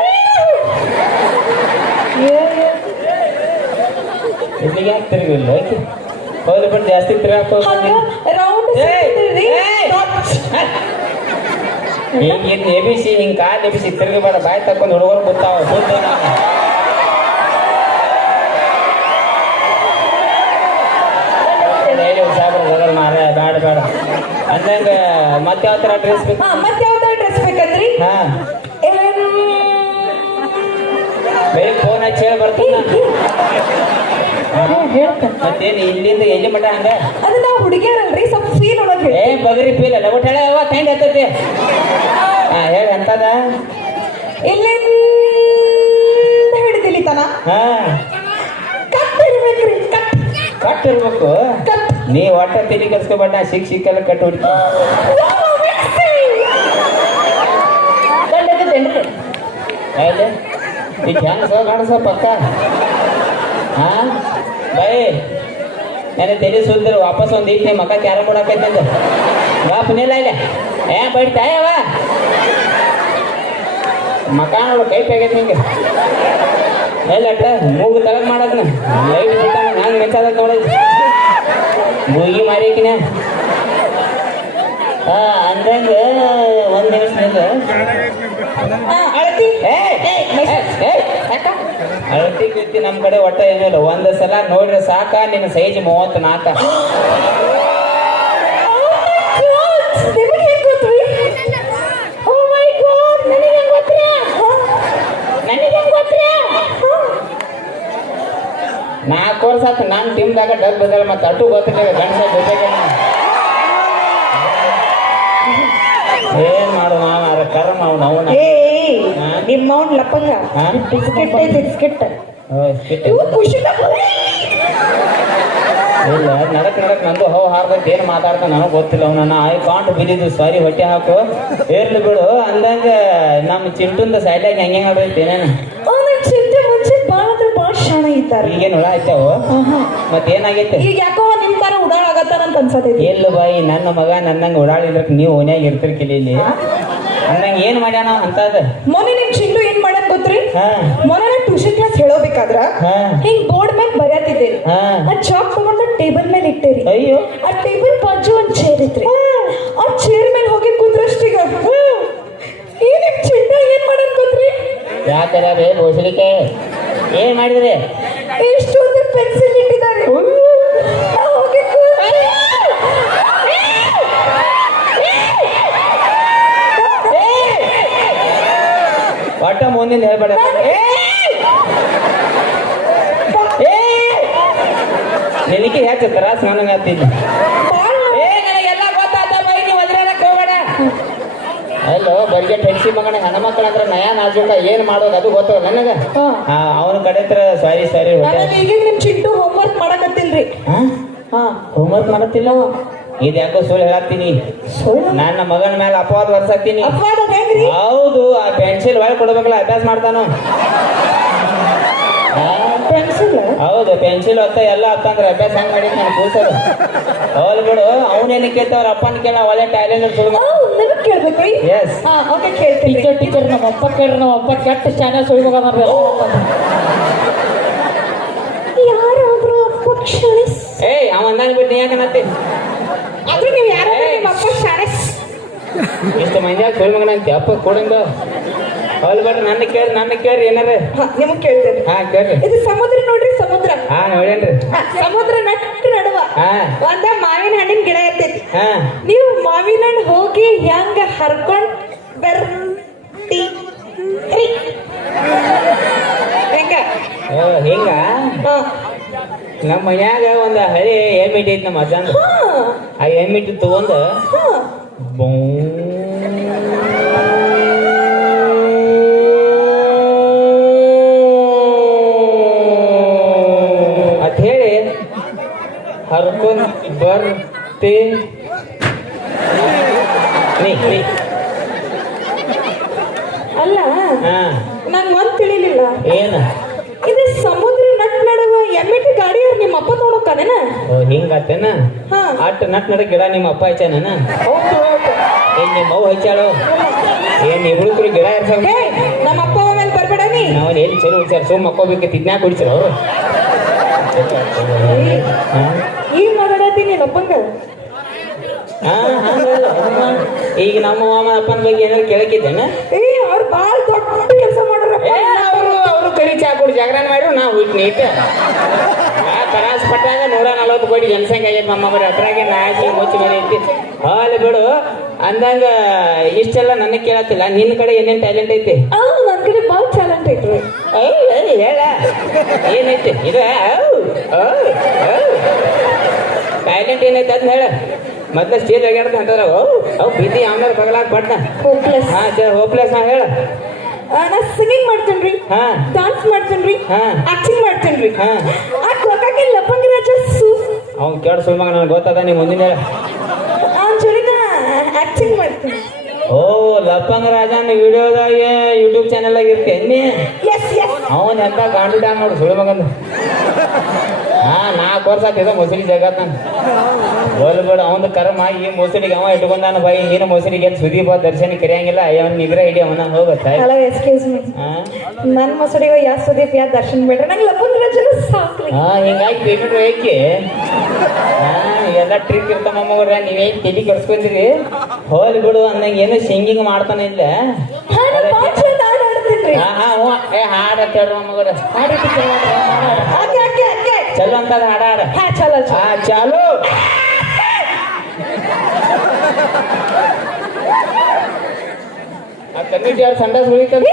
ಇಲ್ಲಿಗೆ ಯಾಕೆ ತಿರುಗಿಲ್ಲ ಹೌದು ಬಟ್ ಜಾಸ್ತಿ ತಿರುಗಾಕ ರೌಂಡ್ ಹಿಂಗೆ ಎಬಿಸಿ ಹಿಂಗೆ ಕಾಲು ಎಬಿಸಿ ತಿರುಗಬೇಡ ಬಾಯಿ ತಕೊಂಡು ಹುಡುಗರು ಗೊತ್ತಾವ ಮಾರ ಬೇಡ ಬೇಡ ಅಂದಂಗ ಮತ್ತೆ ಯಾವ ಥರ ಡ್ರೆಸ್ ಬೇಕು ಮತ್ತೆ ಯಾವ ಥರ ಡ್ರೆಸ್ ಬೇಕಂದ್ರಿ ಬೇರೆ ಫೋನ್ ಹಚ್ಚಿ ಹೇಳಿ ಬರ್ತೀನಿ ಮತ್ತೇನು ಇಲ್ಲಿಂದ ಎಲ್ಲಿ ಮಠ ಹಂಗ ಅದು ನಾವು ಹುಡುಗಿಯರಲ್ರಿ ಸ್ವಲ್ಪ ಫೀಲ್ ಒಳಗೆ ಏ ಬಗರಿ ಫೀಲ್ ಅಲ್ಲ ಒಟ್ಟು ಹೇಳ ಯಾವ ಟೈಂಡ್ ಹತ್ತೈತಿ ಹೇಳಿ ಅಂತದ ಇಲ್ಲಿಂದ ಹಿಡಿದಿಲಿ ತನ ಹಾ ಕಟ್ ಇರ್ಬೇಕ್ರಿ ಕಟ್ ಇರ್ಬೇಕು ಕಟ್ ನೀ ಒಟ್ಟ ತಿಳಿ ಕಲ್ಸ್ಕೊಬೇಡ ಸಿಕ್ಕೆಲ್ಲ ಕಟ್ಟು ಹುಡುಕಿ ಆಯ್ತು ಈಗ ಹೆಂಗ ಸೋ ಕಾಣಿಸ ಪಕ್ಕ ಹಾ ಬೈ ನನ್ನ ತೆಲಿ ಸುದ್ದಿರ ವಾಪಸ್ ಒಂದು ಈಟ್ ನಿಮ್ಮ ಮಕ್ಕ ಕ್ಯಾರ ಕೊಡಕೈತಂದ ಬಾಪ್ ನಿಲ್ಲ ಇಲ್ಲ ಬೈತಾಯವ ಮಕ ನೋಡು ಕೈ ತೆಗೈತೆ ನಿಂಗೆ ಎಲ್ಲಟ್ಟ ಮೂಗು ತಗದ್ ಮಾಡದ್ನ ಲೈಟ್ ಬಿಟ್ಟಾನ ಹಂಗೆ ಮೆಚ್ಚದ ನೋಡಿದ್ ಮೂಗಿ ಮಾರಿಕಿನ ಅಂದಂಗ ಒಂದ್ ನಿಮಿಷ ಅಳತಿ ಕೀರ್ತಿ ನಮ್ ಕಡೆ ಒಟ್ಟ ಏನಿಲ್ಲ ಒಂದ್ ಸಲ ನೋಡ್ರೆ ಸಾಕ ನಿನ್ನ ಸೈಜ್ 34 4 ವರ್ಷ ಆತು ನಾನು ಟೀಮ್ದಾಗ ಡಗ್ ಬದಲ ಮತ್ತೆ ಅಟ್ಟು ಗೊತ್ತಿಲ್ಲ ಗಂಡಸ ಜೊತೆಗೆ ಏನ್ ಮಾಡು ಮಾವ ಕರ್ಮ ನಾವು ನಿಮ್ಮ ಅವ್ನ ಲಪ್ಪಂಗ ಬಿಸ್ಕೆಟ್ ಐತಿ ಬಿಸ್ಕೆಟ್ ಇಲ್ಲ ನಡಕ್ ನಂದು ಹೋ ಹಾರ್ದೈತಿ ಏನ್ ಮಾತಾಡ್ತಾನ ನನಗೆ ಗೊತ್ತಿಲ್ಲ ಅವನ ಐ ಕಾಂಟ್ ಬಿದ್ದಿದ್ದು ಸಾರಿ ಹೊಟ್ಟೆ ಹಾಕು ಏರ್ಲಿ ಬಿಡು ಅಂದಂಗ ನಮ್ಮ ಚಿಂಟುಂದ ಸೈಡ್ಯಾಗ ಹೆಂಗೆ ನೋಡೈತಿ ಏನೇನು ಚಿಂತೆ ಮುಂಚೆ ಭಾಳ ಶಾಣ ಇದ್ದಾರೆ ಈಗೇನು ಹುಳ ಆಯ್ತಾವ ಮತ್ತೇನಾಗೈತೆ ಈಗ ಯಾಕೋ ನಿಮ್ ತರ ಉಡಾಳಾಗತ್ತಾರಂತ ಅನ್ಸತೈತಿ ಎಲ್ಲ ಬಾಯಿ ನನ್ನ ಮಗ ನನ್ನಂಗ ಓಡಾಡಿದ್ರಕ್ ನೀವು ಓನ್ಯಾಗ ಇರ್ತಿರ್ ಕಿಲಿಲಿ ನಂಗೆ ಏನ್ ಮಾಡ್ಯಾನ ಅಂತದ ಮೊನ್ನೆ ನಿಮ್ ಚಿಂಟು ಏನ್ ಮಾಡಕ್ ಗೊತ್ತ್ರಿ ಮೊನ್ನೆ ನಾನು ಟ್ಯೂಷನ್ ಕ್ಲಾಸ್ ಹೇಳೋಬೇಕಾದ್ರ ಹಿಂಗ್ ಬೋರ್ಡ್ ಮೇಲೆ ಬರೆಯತ್ತಿದ್ದೆ ಆ ಚಾಕ್ ತಗೊಂಡ ಟೇಬಲ್ ಮೇಲೆ ಇಟ್ಟೇರಿ ಅಯ್ಯೋ ಆ ಟೇಬಲ್ ಬಾಜು ಒಂದ್ ಚೇರ್ ಇತ್ರಿ ಆ ಚೇರ್ ಮೇಲೆ ಹೋಗಿ ಕುಂದ್ರಷ್ಟೀಗ ಈ ನಿಮ್ ಚಿಂಟ ಏನ್ ಮಾಡಕ್ ಗೊತ್ತ್ರಿ ಯಾಕಂದ್ರೆ ಬೋಸಲಿಕೆ ಏನ್ ಮಾಡಿದ್ರಿ ಇಷ್ಟೊಂದು ಪೆನ್ಸಿಲ್ ಇಟ್ಟಿದ್ದಾರೆ ಹೋಗಿ ಒಟ್ಟ ಮುಂದಿನ ಹೇಳ್ಬೇಡ ನಿನಗೆ ಹೆಚ್ಚು ತ್ರಾಸ ನನಗೆ ಆಗ್ತಿದ್ದೆ ನನಗೆಲ್ಲ ಗೊತ್ತಾದ ಬೈ ನೀವು ಅದ್ರಕ್ಕೆ ಹೋಗೋಣ ಅಲ್ಲೋ ಬರ್ಗೆಟ್ ಹೆಂಡಸಿ ಮಗನ ಹೆಣ್ಮಕ್ಳು ಅಂದ್ರೆ ನಯಾ ನಾಜುಕ ಏನ್ ಮಾಡೋದು ಅದು ಗೊತ್ತವ ನನಗ ಅವನ ಕಡೆ ಹತ್ರ ಸಾರಿ ಈಗ ನಿಮ್ ಚಿಂಟು ಹೋಮ್ವರ್ಕ್ ಮಾಡಕತ್ತಿಲ್ರಿ ಹೋಮ್ವರ್ಕ್ ಮಾಡತ್ತಿಲ್ಲ ಇದು ಯಾಕೋ ಸುಳ್ಳು ಹೇಳತ್ತೀನಿ ನನ್ನ ಮಗನ ಮೇಲೆ ಅಪವಾದ ವರ್ಸಾಕ್ತೀನಿ ಹೌದು ಆ ಪೆನ್ಸಿಲ್ ಒಳಗೆ ಕೊಡ್ಬೇಕಲ್ಲ ಅಭ್ಯಾಸ ಮಾಡ್ತಾನು ಪೆನ್ಸಿಲ್ ಹೌದು ಪೆನ್ಸಿಲ್ ಹೊತ್ತ ಎಲ್ಲ ಹತ್ತಂದ್ರೆ ಅಭ್ಯಾಸ ಹೆಂಗ್ ಮಾಡಿ ನಾನು ಕೂಸರು ಹೌದು ಬಿಡು ಅವನೇನು ಕೇಳ್ತಾವ್ರ ಅಪ್ಪನ ಕೇಳ ಒಳ್ಳೆ ಟ್ಯಾಲೆಂಟ್ ಸುಳ್ಳು ಕೇಳ್ಬೇಕ್ರಿ ಎಸ್ ಓಕೆ ಕೇಳ್ತೀನಿ ಟೀಚರ್ ನಮ್ಮ ಅಪ್ಪ ಕೇಳ್ರಿ ನಮ್ಮ ಅಪ್ಪ ಕೆಟ್ಟ ಚಾನಲ್ ಸುಳ್ಳು ಯಾರಾದ್ರೂ ಅಪ್ಪ ಕ್ಷಣಿಸ್ ಅವ ಅಂದಂಗ್ ಬಿಟ್ಟು ನೀ ಯಾಕನ್ನತ್ತಿ ಆದ್ರೆ ನೀವು ಯಾರಾದ್ರೂ ನಿಮ್ಮ ಅಪ್ಪ ಕ್ಷಣಿಸ್ ಇಷ್ಟು ಮಂದಿಯಾಗ ಸುಳ್ಳು ಮಗನ ಅಂತಿ ಅಪ್ಪ ಕೊಡಂಗ ಹೌದು ಬಿಟ್ಟು ನನ್ನ ಕೇಳ್ರಿ ಏನಾರ ನಿಮಗ್ ಕೇಳ್ತೇನೆ ಕೇಳ್ರಿ ಇದು ಸಮುದ್ರ ನೋಡ್ರಿ ಸಮುದ್ರ ನೋಡೇನ್ರಿ ಸಮುದ್ರ ನಟ್ಟು ನಡುವ ಒಂದ ಮಾವಿನ ಹಣ್ಣಿನ ಗಿಡ ಇರ್ತೈತಿ ನೀವು ಮಾವಿನ ಹಣ್ಣು ಹೋಗಿ ಹೆಂಗ ಹರ್ಕೊಂಡ್ ಬರ್ತಿ ಹಿಂಗ ನಮ್ಮ ಮನ್ಯಾಗ ಒಂದು ಹಳೆ ಎಮ್ಮಿಟ್ ಐತಿ ನಮ್ಮ ಅಜ್ಜಂದ ಆ ಎಮ್ಮಿಟ್ ತಗೊಂಡ ಅಂತ ಹೇಳಿ ಹರ್ಕೊಂಡ್ ಬರ್ತಿ ಅಲ್ಲ ನಂಗೆ ಒಂದ್ ತಿಳಿಲಿಲ್ಲ ಏನ ಇದು ಸಮುದ್ರ ನಟ್ ನಡುವ ಎಮ್ಮಿಟ್ಟು ಗಾಡಿ ನಿಮ್ಮ ಅಪ್ಪ ತಗೊಂಡೋಗ್ತಾನೇನ ಹಿಂಗಾತೇನ ಅಟ್ ನಟ್ ನಡ ಗಿಡ ನಿಮ್ಮ ಅಪ್ಪ ಹಚ್ಚಾನ ಏನ್ ನಿಮ್ಮ ಅವ್ವ ಹಚ್ಚಾಳು ಏನ್ ಇಬ್ರು ಗಿಡ ಇರ್ತಾವ ನಮ್ಮ ಅಪ್ಪ ಮೇಲೆ ಬರ್ಬೇಡ ನೀ ನಾವು ಏನ್ ಚಲೋ ವಿಚಾರ ಸುಮ್ ಮಕ್ಕೋಬೇಕು ತಿದ್ನಾಕ್ ಕುಡಿಸ್ರು ಅವ್ರು ಈಗ ಮಾತಾಡತ್ತೀನಿ ಅಪ್ಪಂಗ ಈಗ ನಮ್ಮ ಮಾಮ ಅಪ್ಪನ ಬಗ್ಗೆ ಏನಾದ್ರು ಕೇಳಕ್ಕಿದ್ದೇನೆ ಅವ್ರು ಬಾಳ ದೊಡ್ಡ ಕೆಲಸ ಮಾಡ್ರಪ್ಪ ಅವರು ಕರಿ ಚಾ ಕೊಡಿ ಜಾಗರಣ ಮಾಡ್ರು ನಾವು ಹುಟ್ಟು ನೀಟ್ ತರಾಸ್ ಪಟ್ಟಾಗ 140 ಕೋಟಿ ಜನಸಂಖ್ಯೆ ಆಗೈತೆ ನಮ್ಮ ಬರೀ ಅದ್ರಾಗೆ ನಾಯಿ ಮುಚ್ಚಿ ಮೇಲೆ ಐತಿ ಅಲ್ಲಿ ಬಿಡು ಅಂದಂಗ ಇಷ್ಟೆಲ್ಲ ನನಗೆ ಕೇಳತ್ತಿಲ್ಲ ನಿನ್ನ ಕಡೆ ಏನೇನು ಟ್ಯಾಲೆಂಟ್ ಐತಿ ನನ್ನ ಕಡೆ ಭಾಳ ಟ್ಯಾಲೆಂಟ್ ಐತ್ರಿ ಹೇಳ ಏನೈತಿ ಇದು ಟ್ಯಾಲೆಂಟ್ ಏನೈತಿ ಅದನ್ನ ಹೇಳ ಮೊದ್ಲ ಸ್ಟೇಜ್ ಆಗ್ಯಾಡ್ತ ಅಂತಾರ ಅವು ಪ್ರೀತಿ ಆಮೇಲೆ ಬಗಲಾಗ ಪಟ್ನ ಹೋಪ್ಲೆಸ್ ಹೋಪ್ಲೆಸ್ ನಾ ಹೇಳ ನಾ ಸಿಂಗಿಂಗ್ ಮಾಡ್ತೇನ್ರಿ ಡಾನ್ಸ್ ಮಾಡ್ತೇನ್ರಿ ಆಕ್ಟಿಂಗ್ ಮಾಡ್ತೇನ್ರಿ ಆ ಕೊಕಾಗೆ ಲಪಂಗ ರಾಜ ಅವ್ನು ಕೇಳ ಸುಳ್ಮಗ ನನಗೆ ಗೊತ್ತದ ನೀವು ಮುಂದಿನ ಅವ್ನ ಜೋಡಿನ ಆಕ್ಟಿಂಗ್ ಮಾಡ್ತೀನಿ. ಓ ಲಪ್ಪಂಗ ರಾಜನ್ ವಿಡಿಯೋದಾಗ ಯೂಟ್ಯೂಬ್ ಚಾನಲ್ದಾಗ ಇರ್ತೇನೆ ಎಸ್ ಎಸ್. ಅವನ್ ಎಂತ ಗಾಂಡು ಡಾನ್ ನೋಡು ಸುಳ್ಮಗಂದು. 4 ವರ್ಷ ಆತಿದ ಮೊಸಳಿ ಜಗತ್ ನಾನು ಹೋಲ್ಬೇಡ. ಅವನ ಕರ್ಮ ಈ ಮೊಸಳಿಗೆ ಅವ ಇಟ್ಕೊಂಡಾನ ಬಾಯಿ. ನೀನು ಮೊಸಳಿಗೆ ಸುದೀಪ ದರ್ಶನ ಕರಿಯಂಗಿಲ್ಲ. ಅವನ್ ನಿಗ್ರಹ ಹಿಡಿ ಅವನ ಹೋಗುತ್ತಾ. ಹಲೋ ಎಕ್ಸ್ಕ್ಯೂಸ್ ಮೀ, ನನ್ನ ಮಸೂಡಿಗೆ ಯಾ ಸುದೀಪ್ ಯಾ ದರ್ಶನ್ ಬೇಡ್ರಿ, ನಂಗೆ ಲಪ್ಪನ್ ರಾಜನ ಸಾಕ್ರಿ. ಹಿಂಗಾಗಿ ಪೇಮೆಂಟ್ ಹೋಯಕ್ಕೆ ಎಲ್ಲ ಟ್ರಿಕ್ ಇರ್ತಾಮವ್ರ. ನೀವೇನ್ ತಲೆ ಕೆಡ್ಸ್ಕೊಂತೀರಿ. ಹೋಲ್ ಬಿಡು ಅಂದಂಗೆ ಏನು ಸಿಂಗಿಂಗ್ ಮಾಡ್ತಾನೆ ಇಲ್ಲ. ಹಾಡ ಕೇಳ್ರ ಮಗರ ಚಲೋ ಅಂತ ಹಾಡ ಚಲೋ ಚಾಲು. ಆ ಕಮಿಟಿ ಅವ್ರ ಸಂಡಾಸ್ ಉಳಿತದ.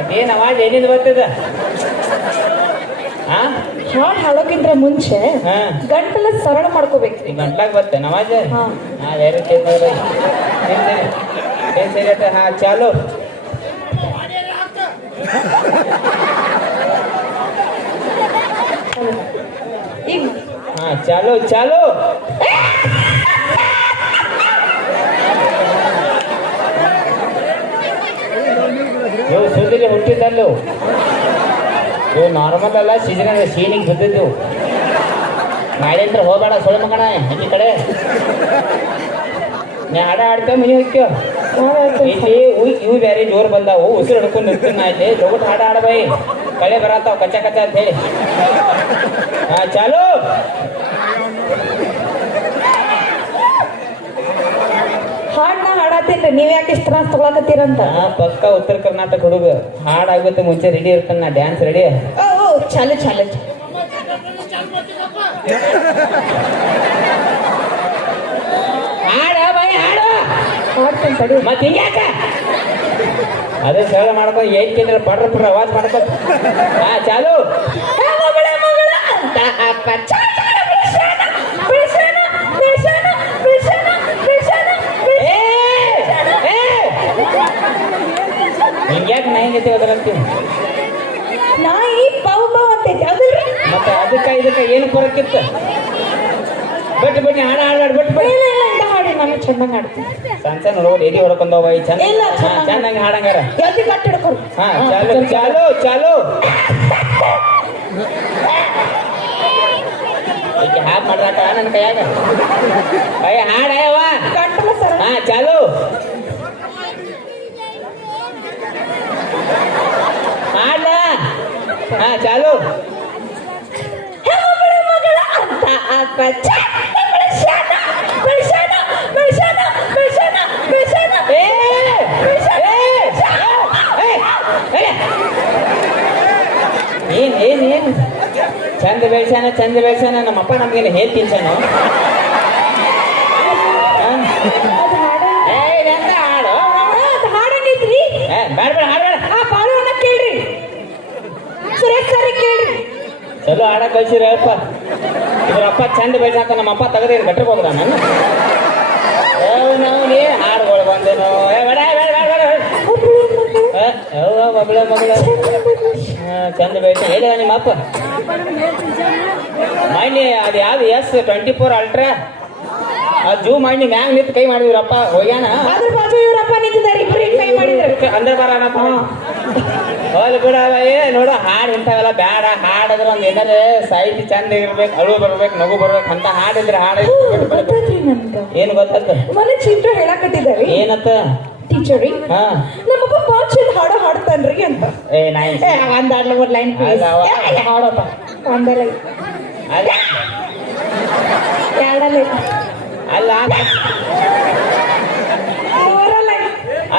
ಅದೇನ್ ಅವಾಜ್ ಏನಿದ್ ಬರ್ತದ. ಹಾಡು ಹಾಡೋಕ್ಕಿಂತ ಮುಂಚೆ ಗಂಟಲ ಸರಳ ಮಾಡ್ಕೋಬೇಕು. ಈ ಗಂಟ್ಲಾಗ ಬರ್ತೇನೆ ನವಾಜ. ಬೇರೆ ಚಾಲು. ಈಗ ಚಾಲು ಚಾಲು. ಇವು ಸುದ್ದಿಲಿ ಹುಟ್ಟಿದ್ದಲ್ಲು. ಇವು ನಾರ್ಮಲ್ ಅಲ್ಲ, ಸೀಸನ್ ಸೀನಿಗೆ ಬಿದ್ದಿದ್ದೆವು. ನಾಳೆಂತ್ರ ಹೋಗಬೇಡ ಸುಳ್ಳು ಮಗಣ ಈ ಕಡೆ. ನೀ ಹಾಡ ಆಡ್ತೇವೆ ಮನೆ ಹೋಗ್ಯ. ಇಲ್ಲಿ ಇವು ಬೇರೆ ಜೋರು ಬಂದಾವು. ಉಸಿರು ಹಿಡ್ಕೊಂಡು ನಿಂತೀನಿ ನಾ ಇಲ್ಲಿ. ಜೋಗುಟ್ ಹಾಡ ಆಡಬಾಯಿ. ಕಳೆ ಬರತ್ತಾವ ಕಚ್ಚ ಕಚ್ಚ ಅಂತ ಹೇಳಿ. ಚಾಲು. ಹಾಡ್ನ ಹಾಡತ್ತೇನ್ರಿ, ನೀವ್ ಯಾಕೆ ಇಷ್ಟ ತ್ರಾಸ ತಗೊಳಕತ್ತೀರಂತ. ಪಕ್ಕ ಉತ್ತರ ಕರ್ನಾಟಕ ಹುಡುಗ. ಹಾಡಾಗುತ್ತೆ ಮುಂಚೆ ರೆಡಿ ಇರ್ತಾನ ನಾ. Dance ready. ಚಾಲು ಚಾಲು. ಹಾಡ ಬಾಯಿ ಹಾಡು. ಹಾಡ್ತೇನೆ ತಡಿ. ಮತ್ತೆ ಹಿಂಗ್ಯಾಕ ಅದೇ ಸರಳ ಮಾಡ್ಕೊಂಡು ಏನ್ಕಂದ್ರೆ ಪಡ್ರ ಪಡ್ರ ಅವಾಜ್ ಮಾಡ್ಕೊ. ಚಾಲು. ಹಿಂಗ್ಯಾಕೆ ನಾ ಹೆಂಗೈತಿ ಅದರಂತೀವಿ. ನಾಯಿ ಬಾವು ಬಾವು ಅಂತೈತಿ ಹೌದಿಲ್ರಿ. ಮತ್ತೆ ಇದಕ್ಕ ಏನು ಬರಕ್ಕಿತ್ತು. ಬಟ್ ಬನ್ನಿ ಹಾಡ ಹಾಡ್ಬೇಡ ಬಿಟ್ಟು ಬನ್ನಿ. ಹಾಡಿ ನಾನು ಚೆನ್ನಾಗಿ ಹಾಡ್ತೀನಿ. ಸಣ್ಣ ಸಣ್ಣ ನೋಡಿ ಎದಿ ಹೊಡ್ಕೊಂಡವ ಈ ಚಂದ ಚೆನ್ನಾಗಿ ಹಾಡಂಗಾರ. ಎದಿ ಕಟ್ಟಿ ಹಿಡ್ಕೊಂಡು. ಚಾಲು ಚಾಲು ಚಾಲು. ಈಗ ಹಾಡ್ ಮಾಡ್ರಾಕ ನನ್ನ ಕೈಯಾಗ ಹಾಡವ. ಚಾಲು. ಹಾಡ್ಲ. ಚಾಲು. ಏನ್ ಚಂದ ಬೆಳ್ಸಾನ ನಮ್ಮಪ್ಪ ನಮ್ಗೇನು ಹೇಳಿ ತಿನ್ಸಾನು. ಬೇಡ ಹಾಡ್ಬೇಡ. ಕೇಳ್ರಿ ಸುರೇಶ್ ಸರ್ ಕೇಳ್ರಿ. ಚಲೋ ಹಾಡ ಕಳ್ಸಿರಪ್ಪ. ಇದ್ರಪ್ಪ ಚಂದ ಬೆಳ್ಸಾಕ ನಮ್ಮಪ್ಪ ತೆಗದೇನು ಗಟ್ರಿಗೆ ಹೋದ್ರ ನಾನು. ನಾವು ನೀ ಹಾಡುಗಳು ಬಂದೇನು. ಮಗಳ ಮಗಳ ಚಂದ ಬೆಳ್ಸ ಹೇಳಿದ ನಿಮ್ಮಪ್ಪ. ಮೈನಿ ಅದು ಯಾವ್ದು S24 ಅಲ್ಟ್ರಾ ಅದು ಜೂ ಮಾಡಿ ಮ್ಯಾಂಗ್ ನಿಂತು ಕೈ ಮಾಡಿದ್ರಪ್ಪ. ಹೋಗ್ಯಾನ ಅದ್ರ ಬಾಜು ಇವ್ರಪ್ಪ ನಿಂತಿದ್ದಾರೆ. ಇಬ್ರು ಕೈ ಮಾಡಿದ್ರು ಅಂದ್ರೆ ಬರೋಣಪ್ಪ. ಹೋಲ್ ಬಿಡ ನೋಡು. ಹಾಡು ಇಂಥವೆಲ್ಲ ಬೇಡ. ಹಾಡಿದ್ರೆ ಒಂದು ಏನಾರ ಸಾಹಿತ್ಯ ಚಂದ ಇರ್ಬೇಕು, ಅಳು ಬರ್ಬೇಕು, ನಗು ಬರ್ಬೇಕು ಅಂತ ಹಾಡಿದ್ರೆ ಹಾಡ. ಏನು ಗೊತ್ತತ್ತ ಮನೆ ಚಿಂಟ್ರು ಹೇಳಕತ್ತಿದ್ದಾರೆ. ಏನತ್ತ ಟೀಚರಿ ನಮ್ಮಪ್ಪ ಬಾಳ ಚಂದ ಹಾಡು ಹಾಡ್ತಾನ್ರಿ ಅಂತ. ಒಂದ್ ಲೈನ್ ಹಾಡಪ್ಪ. ಒಂದಲ್ಲ ಎರಡಲ್ಲ ಅಲ್ಲ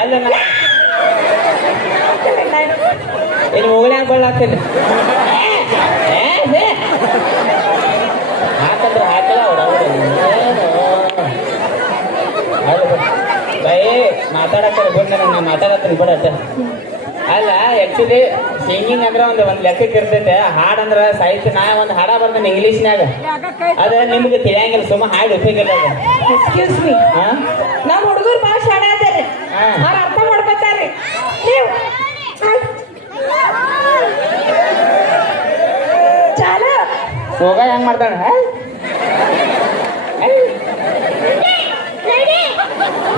ಅಲ್ಲ ಇನ್ನು ಮುಗಲ್ಯಾಗ ಬಳ್ಳಾಗ್ತೇನೆ. ಹಾಕಂದ್ರೆ ಹಾಕಿಲ್ಲ ಬೈ ಮಾತಾಡಕ್ತಾರೆ ಬಿಡ. ನಾನು ಮಾತಾಡತ್ತೀನಿ ಬಿಡತ್ತ. ಅಲ್ಲ ಆಕ್ಚುಲಿ ಸಿಂಗಿಂಗ್ ಅಂದ್ರೆ ಒಂದು ಲೆಕ್ಕಕ್ಕೆ ಇರ್ತೈತೆ. ಹಾಡಂದ್ರೆ ಸಾಹಿತ್ಯ. ನಾ ಒಂದು ಹಾಡ ಬರ್ತೇನೆ ಇಂಗ್ಲೀಷ್ನಾಗ. ಅದ ನಿಮ್ಗೆ ತಿಳಿಯಂಗಿಲ್ಲ. ಸುಮ್ಮ ಹಾಡು ಉಪಯೋಗಿಲ್ಲ. ಎಕ್ಸ್ಕ್ಯೂಸ್ ಮೀ, ನಮ್ಮ ಹುಡುಗರು ಭಾಳ ಶಾಣೆ ಅದಾರೆ. ಅವ್ರು ಅರ್ಥ ಮಾಡ್ಕೊತಾರೆ. ನೀವು ಚಾಲ ಹೋಗ ಹೆಂಗ್ ಮಾಡ್ತಾಳ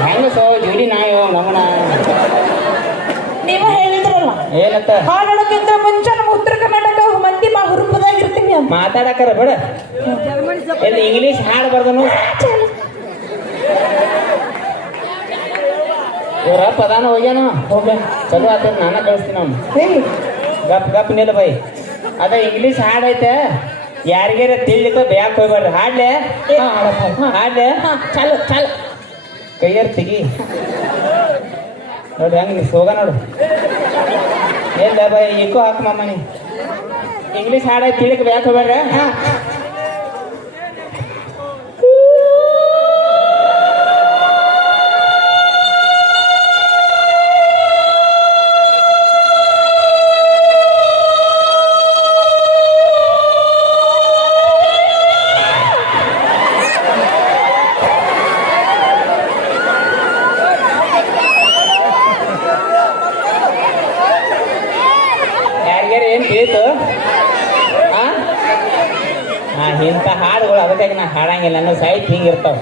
ಹೆಂಗ ಸೋ ಜೋಡಿ ನಾಯೋ ನಮನ ನೀವ ಹೇಳಿದ್ರಲ್ಲ ಏನತ್ತ ಹಾಡೋಕ್ಕಿಂತ ಮುಂಚೆ ನಮ್ಮ ಉತ್ತರ ಕರ್ನಾಟಕ ಮಂದಿ ಹುರುಪದಾಗಿರ್ತೀನಿ ಅಂತ ಮಾತಾಡಕರ ಬೇಡ ಎಲ್ಲಿ ಇಂಗ್ಲೀಷ್ ಹಾಡು ಬರ್ದನು ಇವ್ರ ಪದಾನ ಹೋಗ್ಯಾನ ಚಲೋ ಆತ ನಾನ ಕಳಿಸ್ತೀನಿ ಅವ್ನು ಗಪ್ ಗಪ್ ನಿಲ್ಲ ಬೈ ಅದ ಇಂಗ್ಲೀಷ್ ಹಾಡ್ ಐತೆ ಯಾರಿಗಾರ ತಿಳಿಕ ಬ್ಯಾಕ್ ಹೋಗ್ಬಾರ್ದು ಹಾಡ್ಲೆ ಹಾಡ್ಲೆ ಚಾಲು ಚಾಲು ಕೈಯಾರ ತೆಗಿ ನೋಡ್ರಿ ಹಂಗ ನೀ ಹೋಗ ನೋಡು ಏನ್ ಬೈ ಇಕ್ಕೋ ಹಾಕ ಮಮ್ಮನಿ ಇಂಗ್ಲೀಷ್ ಹಾಡ ತಿಳಿಕ ಬ್ಯಾಕ್ ಹೋಗ್ಬೇಡ್ರ ಏನ್ ತಿಳಿತು ಇಂಥ ಹಾಡುಗಳು ಅದಕ್ಕಾಗಿ ನಾ ಹಾಡಂಗಿಲ್ಲ ಅನ್ನೋ ಸಾಹಿತ್ಯ ಹಿಂಗಿರ್ತಾವ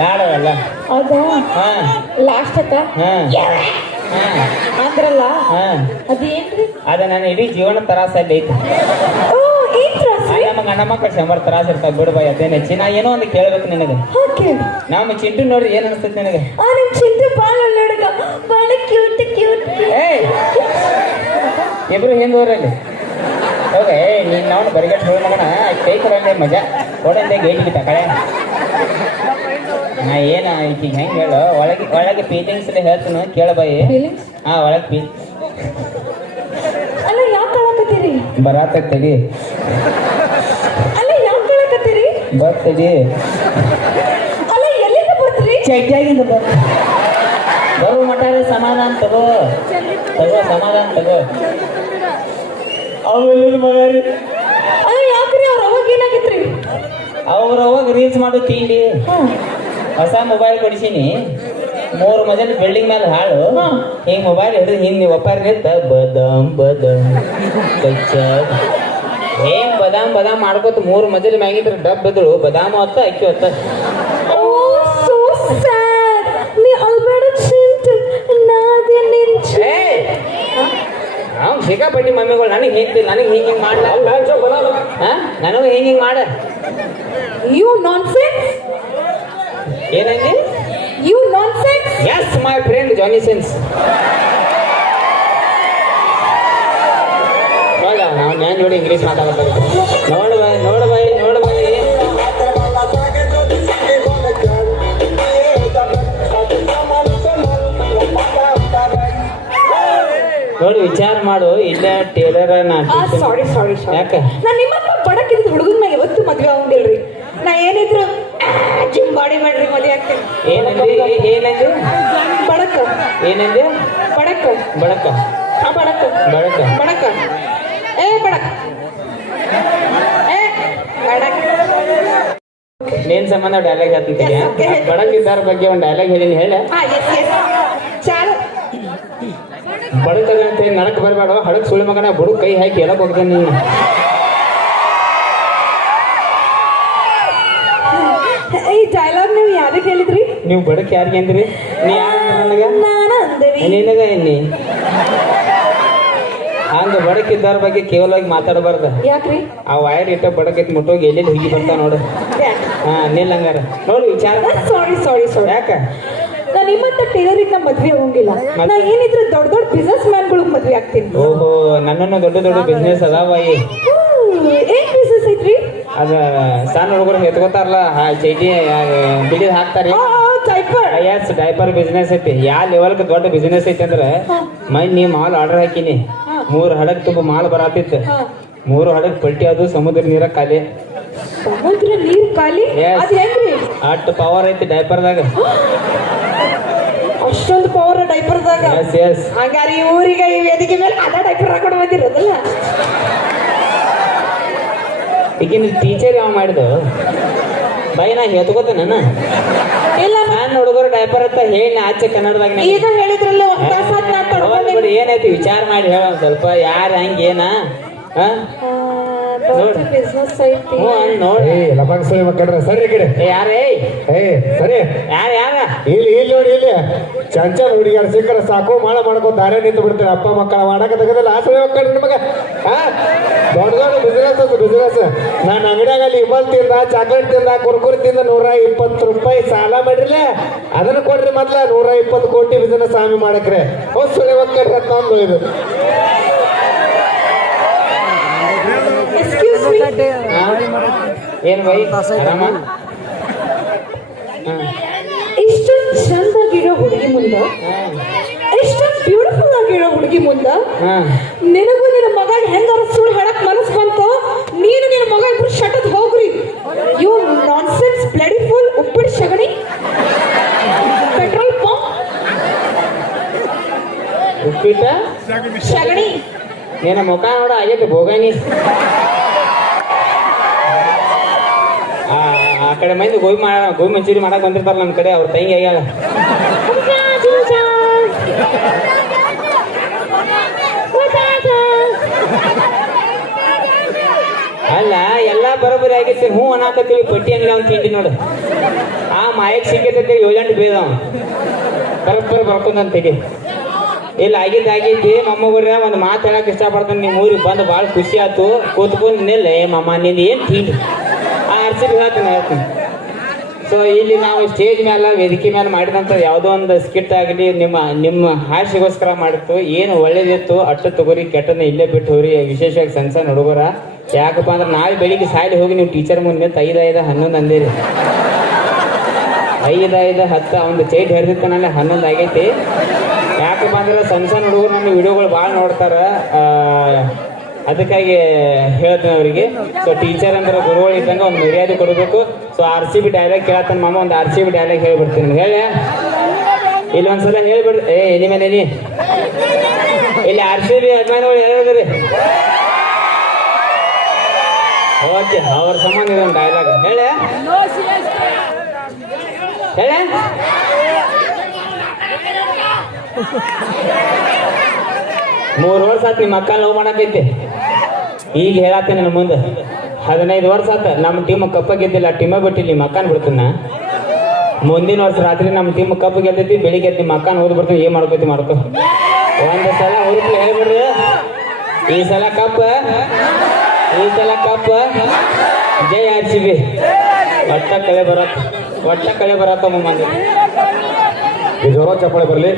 ಹಾಡವಲ್ಲ ಹೌದಾ ಹಾ ಲಾಸ್ಟ್ ಅಕ್ಕ ಹಾ ಅಂದ್ರಲ್ಲ ಹಾ ಅದೇನ್ರಿ ಅದ ನನ್ನ ಇಡೀ ಜೀವನ ತರಾಸಲ್ಲಿ ಐತಿ ಓ ಏನ್ ತ್ರಾಸ ನಮ್ಮ ಗಂಡ ಮಕ್ಕಳು 100 ತರಾಸ ಇರ್ತಾವ ಬಿಡು ಬೈ ಅದೇನೆ ನಾ ಏನೋ ಒಂದು ಕೇಳ್ಬೇಕು ನಿನಗೆ ಓಕೆ ನಮ್ಮ ಚಿಂಟು ನೋಡ್ರಿ ಏನ್ ಅನಿಸ್ತೈತಿ ನಿನಗೆ ನಿಮ್ ಚಿಂತೆ ಬಾಳ ಒಳ್ಳೆಡುಗ ಬಾಳ ಕ್ಯೂಟ್ ಕ್ಯೂಟ್ ಏಯ್ ಇಬ್ರು ಹಿಂದೂರಲ್ಲಿ ಹೋಗ ನೀನ್ ನಾವು ಬರಿಗಟ್ಟು ಹೋಗಿ ಮಗನ ಕೈ ಕೊಡಂದೆ ಮಜಾ ಕೊಡಂದೆ ಗೇಟಿಗೆ ತಕಳೆ ನಾ ಏನ ಈಗ ಹೆಂಗ್ ಹೇಳು ಒಳಗೆ ಒಳಗೆ ಫೀಲಿಂಗ್ಸ್ ಹೇಳ್ತೀನಿ ಕೇಳಬಾಯಿ ಹಾ ಒಳಗೆ ಅಲ್ಲ ಯಾಕೆ ಕಳಕತ್ತೀರಿ ಬರಾತ ತಡಿ ಅಲ್ಲ ಯಾಕೆ ಕಳಕತ್ತೀರಿ ಬರ್ತಡಿ ಅಲ್ಲ ಎಲ್ಲಿಂದ ಬರ್ತೀರಿ ಚಡ್ಡಿಯಾಗಿಂದ ಬರೋ ಮಠ ಸಮಾಧಾನ ತಗೋ ಸಮಾಧಾನ ತಗೋ ಆಮೇಲೆ ಮಗಾರಿ ಅಲ್ಲ ಯಾಕ್ರಿ ಅವ್ರ ಅವಾಗ ಏನಾಗಿತ್ರಿ ಅವ್ರು ಅವಾಗ ರೀಲ್ಸ್ ಮಾಡೋ ತಿಂಡಿ ಹೊಸ ಮೊಬೈಲ್ ಕೊಡಿಸೀನಿ 3 ಮಜಲ್ ಬಿಲ್ಡಿಂಗ್ ಮೇಲೆ ಹಾಳು ಹಿಂಗ್ ಮೊಬೈಲ್ ಹಿಡಿದು ಹಿಂಗ್ ನೀವು ಒಪ್ಪಾರ ನಿಂತ ಬದಾಮ್ ಬದಾಮ್ ಏನ್ ಬದಾಮ್ ಮಾಡ್ಕೋತ 3 ಮಜಲ್ ಮ್ಯಾಗಿದ್ರ ಡಬ್ ಬಿದ್ರು ಬದಾಮ್ ಹೊತ್ತ ಅಕ್ಕಿ ಹೊತ್ತ ಓ ಸೋ ಸ್ಯಾಡ್ ನೀ ಅಲ್ಬೇಡ ಚಿಂತೆ ನಾದೇ ನಿಂಚ ಅವ್ನು ಸಿಕ್ಕಾಪಟ್ಟಿ ಮಮ್ಮಿಗಳು ನನಗೆ ಹಿಂಗೆ ಹಿಂಗೆ ಮಾಡ್ಲ ನನಗೆ ಹಿಂಗೆ ಮಾಡ ಯು ನಾನ್ಸೆನ್ಸ್ ಏನಂದಿ you nonsense is my friend Johnny Sins ನೋಡ ನಾವು ನಾನು ಜೋಡಿ ಇಂಗ್ಲೀಷ್ ಮಾತಾಡ್ತಾರೆ ನೋಡು ಬೈ ನೋಡಿ ವಿಚಾರ ಮಾಡು ಇಲ್ಲ ಟೇಲರ್ ಸಾರಿ ಯಾಕೆ ನಾನು ನಿಮ್ಮಪ್ಪ ಬಡಕಿದ್ದ ಹುಡುಗನ ಮ್ಯಾಗ ಯಾವತ್ತು ಮದ್ವೆ ಆಗೋದಿಲ್ರಿ ನಾ ಏನಿದ್ರು ಜಿಮ್ ಬಾಡಿ ಮಾಡ್ರಿ ಮದುವೆ ಆಗ್ತೀನಿ ಏನಂದಿ ಬಡಕ ಏನಂದಿ ಬಡಕ ಬಡಕ ಹಾ ಬಡಕ ಬಡಕ ಬಡಕ ಏ ಬಡಕ ಏ ಬಡಕ ನೀನ್ ಸಂಬಂಧ ಡೈಲಾಗ್ ಹೇಳ್ತಿದ್ದೀಯ Yes, okay. ಬಡಕ್ ಇದ್ದಾರ ಬಗ್ಗೆ ಒಂದು ಡೈಲಾಗ್ ಹೇಳಿನಿ ಹೇಳ ಹಾ ಎಸ್ ಚಾಲು ಬಡಕದ ಅಂತ ನಡಕ್ ಬರಬೇಡ ಹಡಕ್ ಸುಳಿ ಮಗನ ಬುಡು ಕೈ ಹಾಕಿ ಹೇಳಕ್ ಹೋಗ್ತೇನೆ ನೀನು ಈ ಡೈಲಾಗ್ ನೀವು ಯಾರಿಗೆ ಹೇಳಿದ್ರಿ ನೀವು ಬಡಕ್ ಯಾರಿಗೆ ಅಂದ್ರಿ ನೀ ಯಾರು ನನಗ ನಾನು ಅಂದೇರಿ ನಿನಗ ಎನ್ನಿ ಹಂಗ ಬಡಕ್ ಇದ್ದಾರ ಬಗ್ಗೆ ಕೇವಲವಾಗಿ ಮಾತಾಡಬಾರ್ದ ಯಾಕ್ರಿ ಆ ವೈರ್ ಇಟ್ಟ ಬಡಕೈತ್ ಮುಟ್ಟೋಗಿ ಎಲ್ಲೆಲ್ಲಿ ಹೋಗಿ ಬರ್ತಾವ ನೋಡು ಹಾ ನಿಲ್ ಹಂಗಾರ ನೋಡು ವಿಚಾರ ಸಾರಿ ಯಾಕ ನಾನು ನಿಮ್ಮಂತ ಟೇಲರಿಗೆ ನಮ್ಮ ಮದ್ವೆ ಹೋಗಿಲ್ಲ ನಾ ಏನಿದ್ರು ದೊಡ್ಡ ಬಿಸ್ನೆಸ್ ಮ್ಯಾನ್ಗಳಿಗೆ ಮದ್ವೆ ಆಗ್ತೀನಿ ಓಹೋ ನನ್ನನ್ನು ದೊಡ್ಡ ಬಿಸ್ನೆಸ್ ಅದಾವಾಯಿ ಏನ್ ಬಿಸ್ನೆಸ್ ಐತ್ರಿ ಅದ ಸಣ್ಣ ಹುಡುಗರು ಎತ್ಕೋತಾರಲ್ಲ ಚೈಟಿ ಬಿಡಿದ್ ಹಾಕ್ತಾರೆ ಯಸ್ ಡೈಪರ್ ಬಿಸ್ನೆಸ್ ಐತಿ ಯಾವ ಲೆವೆಲ್ಗೆ ದೊಡ್ಡ ಬಿಸ್ನೆಸ್ ಐತಿ ಅಂದ್ರೆ ನೀ ಮಾಲ್ ಆರ್ಡರ್ ಹಾಕಿನಿ 3 ಹಡಗ್ ತುಂಬ ಮಾಲ್ ಬರಾತಿತ್ತು 3 ಹಡಗ್ ಪಲ್ಟಿ ಅದು ಸಮುದ್ರ ನೀರ ಖಾಲಿ ಸಮುದ್ರ ನೀರ್ ಖಾಲಿ ಅದ್ ಹೆಂಗ್ರಿ ಅಷ್ಟು ಪವರ್ ಐತಿ ಡೈಪರ್ದಾಗ ಅಷ್ಟೊಂದು ಪವರ್ ಡೈಪರ್ದಾಗ ಎಸ್ ಹಾಗಾದ್ರೆ ಈ ಊರಿಗೆ ಈ ವೇದಿಕೆ ಮೇಲೆ ಅದ ಡೈಪರ್ ಹಾಕೊಂಡು ಬಂದಿರೋದಲ್ಲ ಈಗಿನ ಟೀಚರ್ ಯಾವ ಮಾಡಿದ್ದು ಬೈ ನಾ ಹೇಳ್ಕೋತ ನಾನು ಇಲ್ಲ ನಾನು ಹುಡುಗರು ಡೈಪರ್ ಅಂತ ಹೇಳಿ ಆಚೆ ಕನ್ನಡದಾಗ ಈಗ ಹೇಳಿದ್ರಲ್ಲ ಒಂದ್ ತಾಸ ನಾ ತಡ್ಕೊಂಡೆ ಏನೈತಿ ವಿಚಾರ ಮಾಡಿ ಹೇಳ ಒಂದ್ ಸ್ವಲ್ಪ ಯಾರು ಹಂಗ ಏನ ಬಿಸ್ನೆಸ್ ಐತಿ ನೋಡಿ ಲಪಂಗ್ ಸುಳಿ ಮಕ್ಕಳ್ರೆ ಸರಿ ಈ ಕಡೆ ಯಾರೇ ಏ ಸರಿ ಯಾರ ಇಲ್ಲಿ ಇಲ್ಲಿ ನೋಡಿ ಇಲ್ಲಿ ಚಂಚಲ್ ಹುಡುಗಿಯರ್ ಸಿಕ್ಕರೆ ಸಾಕು ಮಾಡ್ಕೊ ದಾರೆ ನಿಂತು ಬಿಡ್ತಾರೆ ಅಪ್ಪ ಮಕ್ಕಳ ಮಾಡಕ ತೆಗದಿಲ್ಲ ಆ ಸುಳಿ ಮಕ್ಕಳ್ರಿ ನಿಮಗ ದೊಡ್ಡ ದೊಡ್ಡ ಬಿಸ್ನೆಸ್ ನಾನು ಅಂಗಡಿಯಾಗ ಅಲ್ಲಿ ಇಬಲ್ ತಿಂದ ಚಾಕ್ಲೇಟ್ ತಿಂದ ಕುರ್ಕುರಿ ತಿಂದ 120 ರೂಪಾಯಿ ಸಾಲ ಮಾಡಿರ್ಲೆ ಅದನ್ನ ಕೊಡ್ರಿ ಮೊದ್ಲ 120 ಕೋಟಿ ಬಿಸ್ನೆಸ್ ಸ್ವಾಮಿ ಮಾಡಕ್ರೆ ಹೋದ್ ಸುಳಿ ಮಕ್ಕಳ್ರಿ ಅಂತ ಅಂದು ಇದು ಎಕ್ಸ್ಕ್ಯೂಸ್ ಮೀ ಏನ್ ಬೈ ಆರಾಮ ಇಷ್ಟು ಚಂದಾಗಿರೋ ಹುಡುಗಿ ಮುಂದ ಎಷ್ಟು ಬ್ಯೂಟಿಫುಲ್ ಆಗಿರೋ ಹುಡುಗಿ ಮುಂದ ನಿನಗೂ ನಿನ್ನ ಮಗ ಹೆಂಗಾರ ಸುಳ್ಳು ಹೇಳಕ್ ಮನಸ್ ಬಂತು ನೀನು ನಿನ್ನ ಮಗ ಇಬ್ರು ಶಟದ್ ಹೋಗ್ರಿ ಯು ನಾನ್ಸೆನ್ಸ್ ಬ್ಲಡಿ ಫುಲ್ ಉಪ್ಪಿಟ್ಟು ಶಗಣಿ ಪೆಟ್ರೋಲ್ ಪಂಪ್ ಉಪ್ಪಿಟ್ಟ ಶಗಣಿ ನಿನ್ನ ಮುಖ ನೋಡ ಆಗೈತೆ ಭೋಗಾನಿ ಆ ಕಡೆ ಮಂದಿ ಗೋಬಿ ಮಂಚೂರಿ ಮಾಡಕ್ ಬಂದಿರ್ತಾರ ನಮ್ ಕಡೆ ಅವ್ರ ತಂಗಿ ಆಗ್ಯಾಳ ಅಲ್ಲ ಎಲ್ಲಾ ಬರೋಬ್ಬರಿ ಆಗೈತಿ ಹ್ಞೂ ಅನ್ನಾಕತ್ತೀವಿ ಪಟ್ಟಿ ಅಂಗಡಿ ಅವ್ನು ತಿಂಡಿ ನೋಡು ಆ ಮಾಯಕ್ ಸಿಕ್ಕೈತಿ 7 ಬೇದವ ಕರೆಕ್ಟ್ ಬರ್ಕೊಂಡಂತೆಗೆ ಇಲ್ಲ ಆಗೈತಿ ಮೊಮ್ಮಗುರ ಒಂದು ಮಾತು ಹೇಳಕ್ ಇಷ್ಟಪಡ್ತಾನೆ ನಿಮ್ಮ ಊರಿಗೆ ಬಂದು ಭಾಳ ಖುಷಿ ಆಯ್ತು ಕೂತ್ಕೊಂಡು ನಿಲ್ಲ ಮಮ್ಮ ನಿಂದು ಏನು ತಿಂಡಿ ಆ ಅರ್ಸಿಗೆ ಹೇಳ್ತೀನಿ ಸೊ ಇಲ್ಲಿ ನಾವು ಸ್ಟೇಜ್ ಮೇಲೆ ವೇದಿಕೆ ಮೇಲೆ ಮಾಡಿದಂಥ ಯಾವುದೋ ಒಂದು ಸ್ಕಿಟ್ ಆಗಲಿ ನಿಮ್ಮ ಹಾಸ್ಯಗೋಸ್ಕರ ಮಾಡಿತ್ತು ಏನು ಒಳ್ಳೇದಿತ್ತು ಅಟ್ಟು ತಗೋರಿ ಕೆಟ್ಟನ್ನ ಇಲ್ಲೇ ಬಿಟ್ಟು ಹೋಗ್ರಿ ವಿಶೇಷವಾಗಿ ಸಣ್ಣ ಸಣ್ಣ ಹುಡುಗರ ಯಾಕಪ್ಪ ಅಂದ್ರೆ ನಾಳೆ ಬೆಳಿಗ್ಗೆ ಸಾಲಿ ಹೋಗಿ ನೀವು ಟೀಚರ್ ಮುಂದೆ 5, 5, 11 ಅಂದಿರಿ 5, 5, 10 ಒಂದು ಚೈಟ್ ಹಿಡಿದಿತ್ತಾನಲ್ಲ 11 ಆಗೈತಿ ಯಾಕಪ್ಪ ಅಂದ್ರೆ ಸಣ್ಣ ಹುಡುಗರು ನನ್ನ ವಿಡಿಯೋಗಳು ಭಾಳ ನೋಡ್ತಾರ ಅದಕ್ಕಾಗಿ ಹೇಳ್ತೇನೆ ಅವರಿಗೆ ಸೊ ಟೀಚರ್ ಅಂದ್ರೆ ಗುರುಗಳು ಇದ್ದಂಗೆ ಒಂದು ಮರ್ಯಾದೆ ಕೊಡಬೇಕು ಸೊ RCB ಡೈಲಾಗ್ ಕೇಳತ್ತಾನ ಮಾಮ ಒಂದು RCB ಡೈಲಾಗ್ ಹೇಳ್ಬಿಡ್ತೀನಿ ಹೇಳ ಇಲ್ಲಿ ಒಂದ್ಸಲ ಹೇಳ್ಬಿಡ್ರಿ ನಿಮ್ಮ ಇಲ್ಲಿ RCB ಅಭಿಮಾನಿಗಳು ಹೇಳಿದ್ರಿ ಓಕೆ ಅವ್ರ ಸಂಬಂಧ ಇದೊಂದು ಡೈಲಾಗ್ ಹೇಳ 3 ವರ್ಷ ಆತು ನಿಮ್ಮ ಅಕ್ಕ ಲವ್ ಮಾಡಕೈತಿ ಈಗ ಹೇಳತ್ತೆ ನನ್ನ ಮುಂದೆ 15 ವರ್ಷ ಆತ ನಮ್ಮ ಟೀಮ್ ಕಪ್ಪ ಗೆದ್ದಿಲ್ಲ ಟೀಮ ಬಿಟ್ಟಿಲ್ಲ ನಿಮ್ಮ ಅಕ್ಕನ ಬಿಡ್ತೀನ ಮುಂದಿನ ವರ್ಷ ರಾತ್ರಿ ನಮ್ಮ ಟೀಮ್ ಕಪ್ ಗೆದ್ದೈತಿ ಬೆಳಿಗ್ಗೆ ನಿಮ್ಮ ಅಕ್ಕನ ಓದ್ ಬಿಡ್ತೀನಿ ಏನ್ ಮಾಡ್ಕೋತಿ ಮಾಡ್ಕೊ ಒಂದು ಸಲ ಹುಡುಕ್ಲಿ ಹೇಳ್ಬಿಡ್ರಿ ಈ ಸಲ ಕಪ್ ಜೈ RCB ಒಟ್ಟ ಕಳೆ ಬರತ್ತ ಮಂದಿ ಜೋರ ಚಪ್ಪಾಳೆ ಬರಲಿ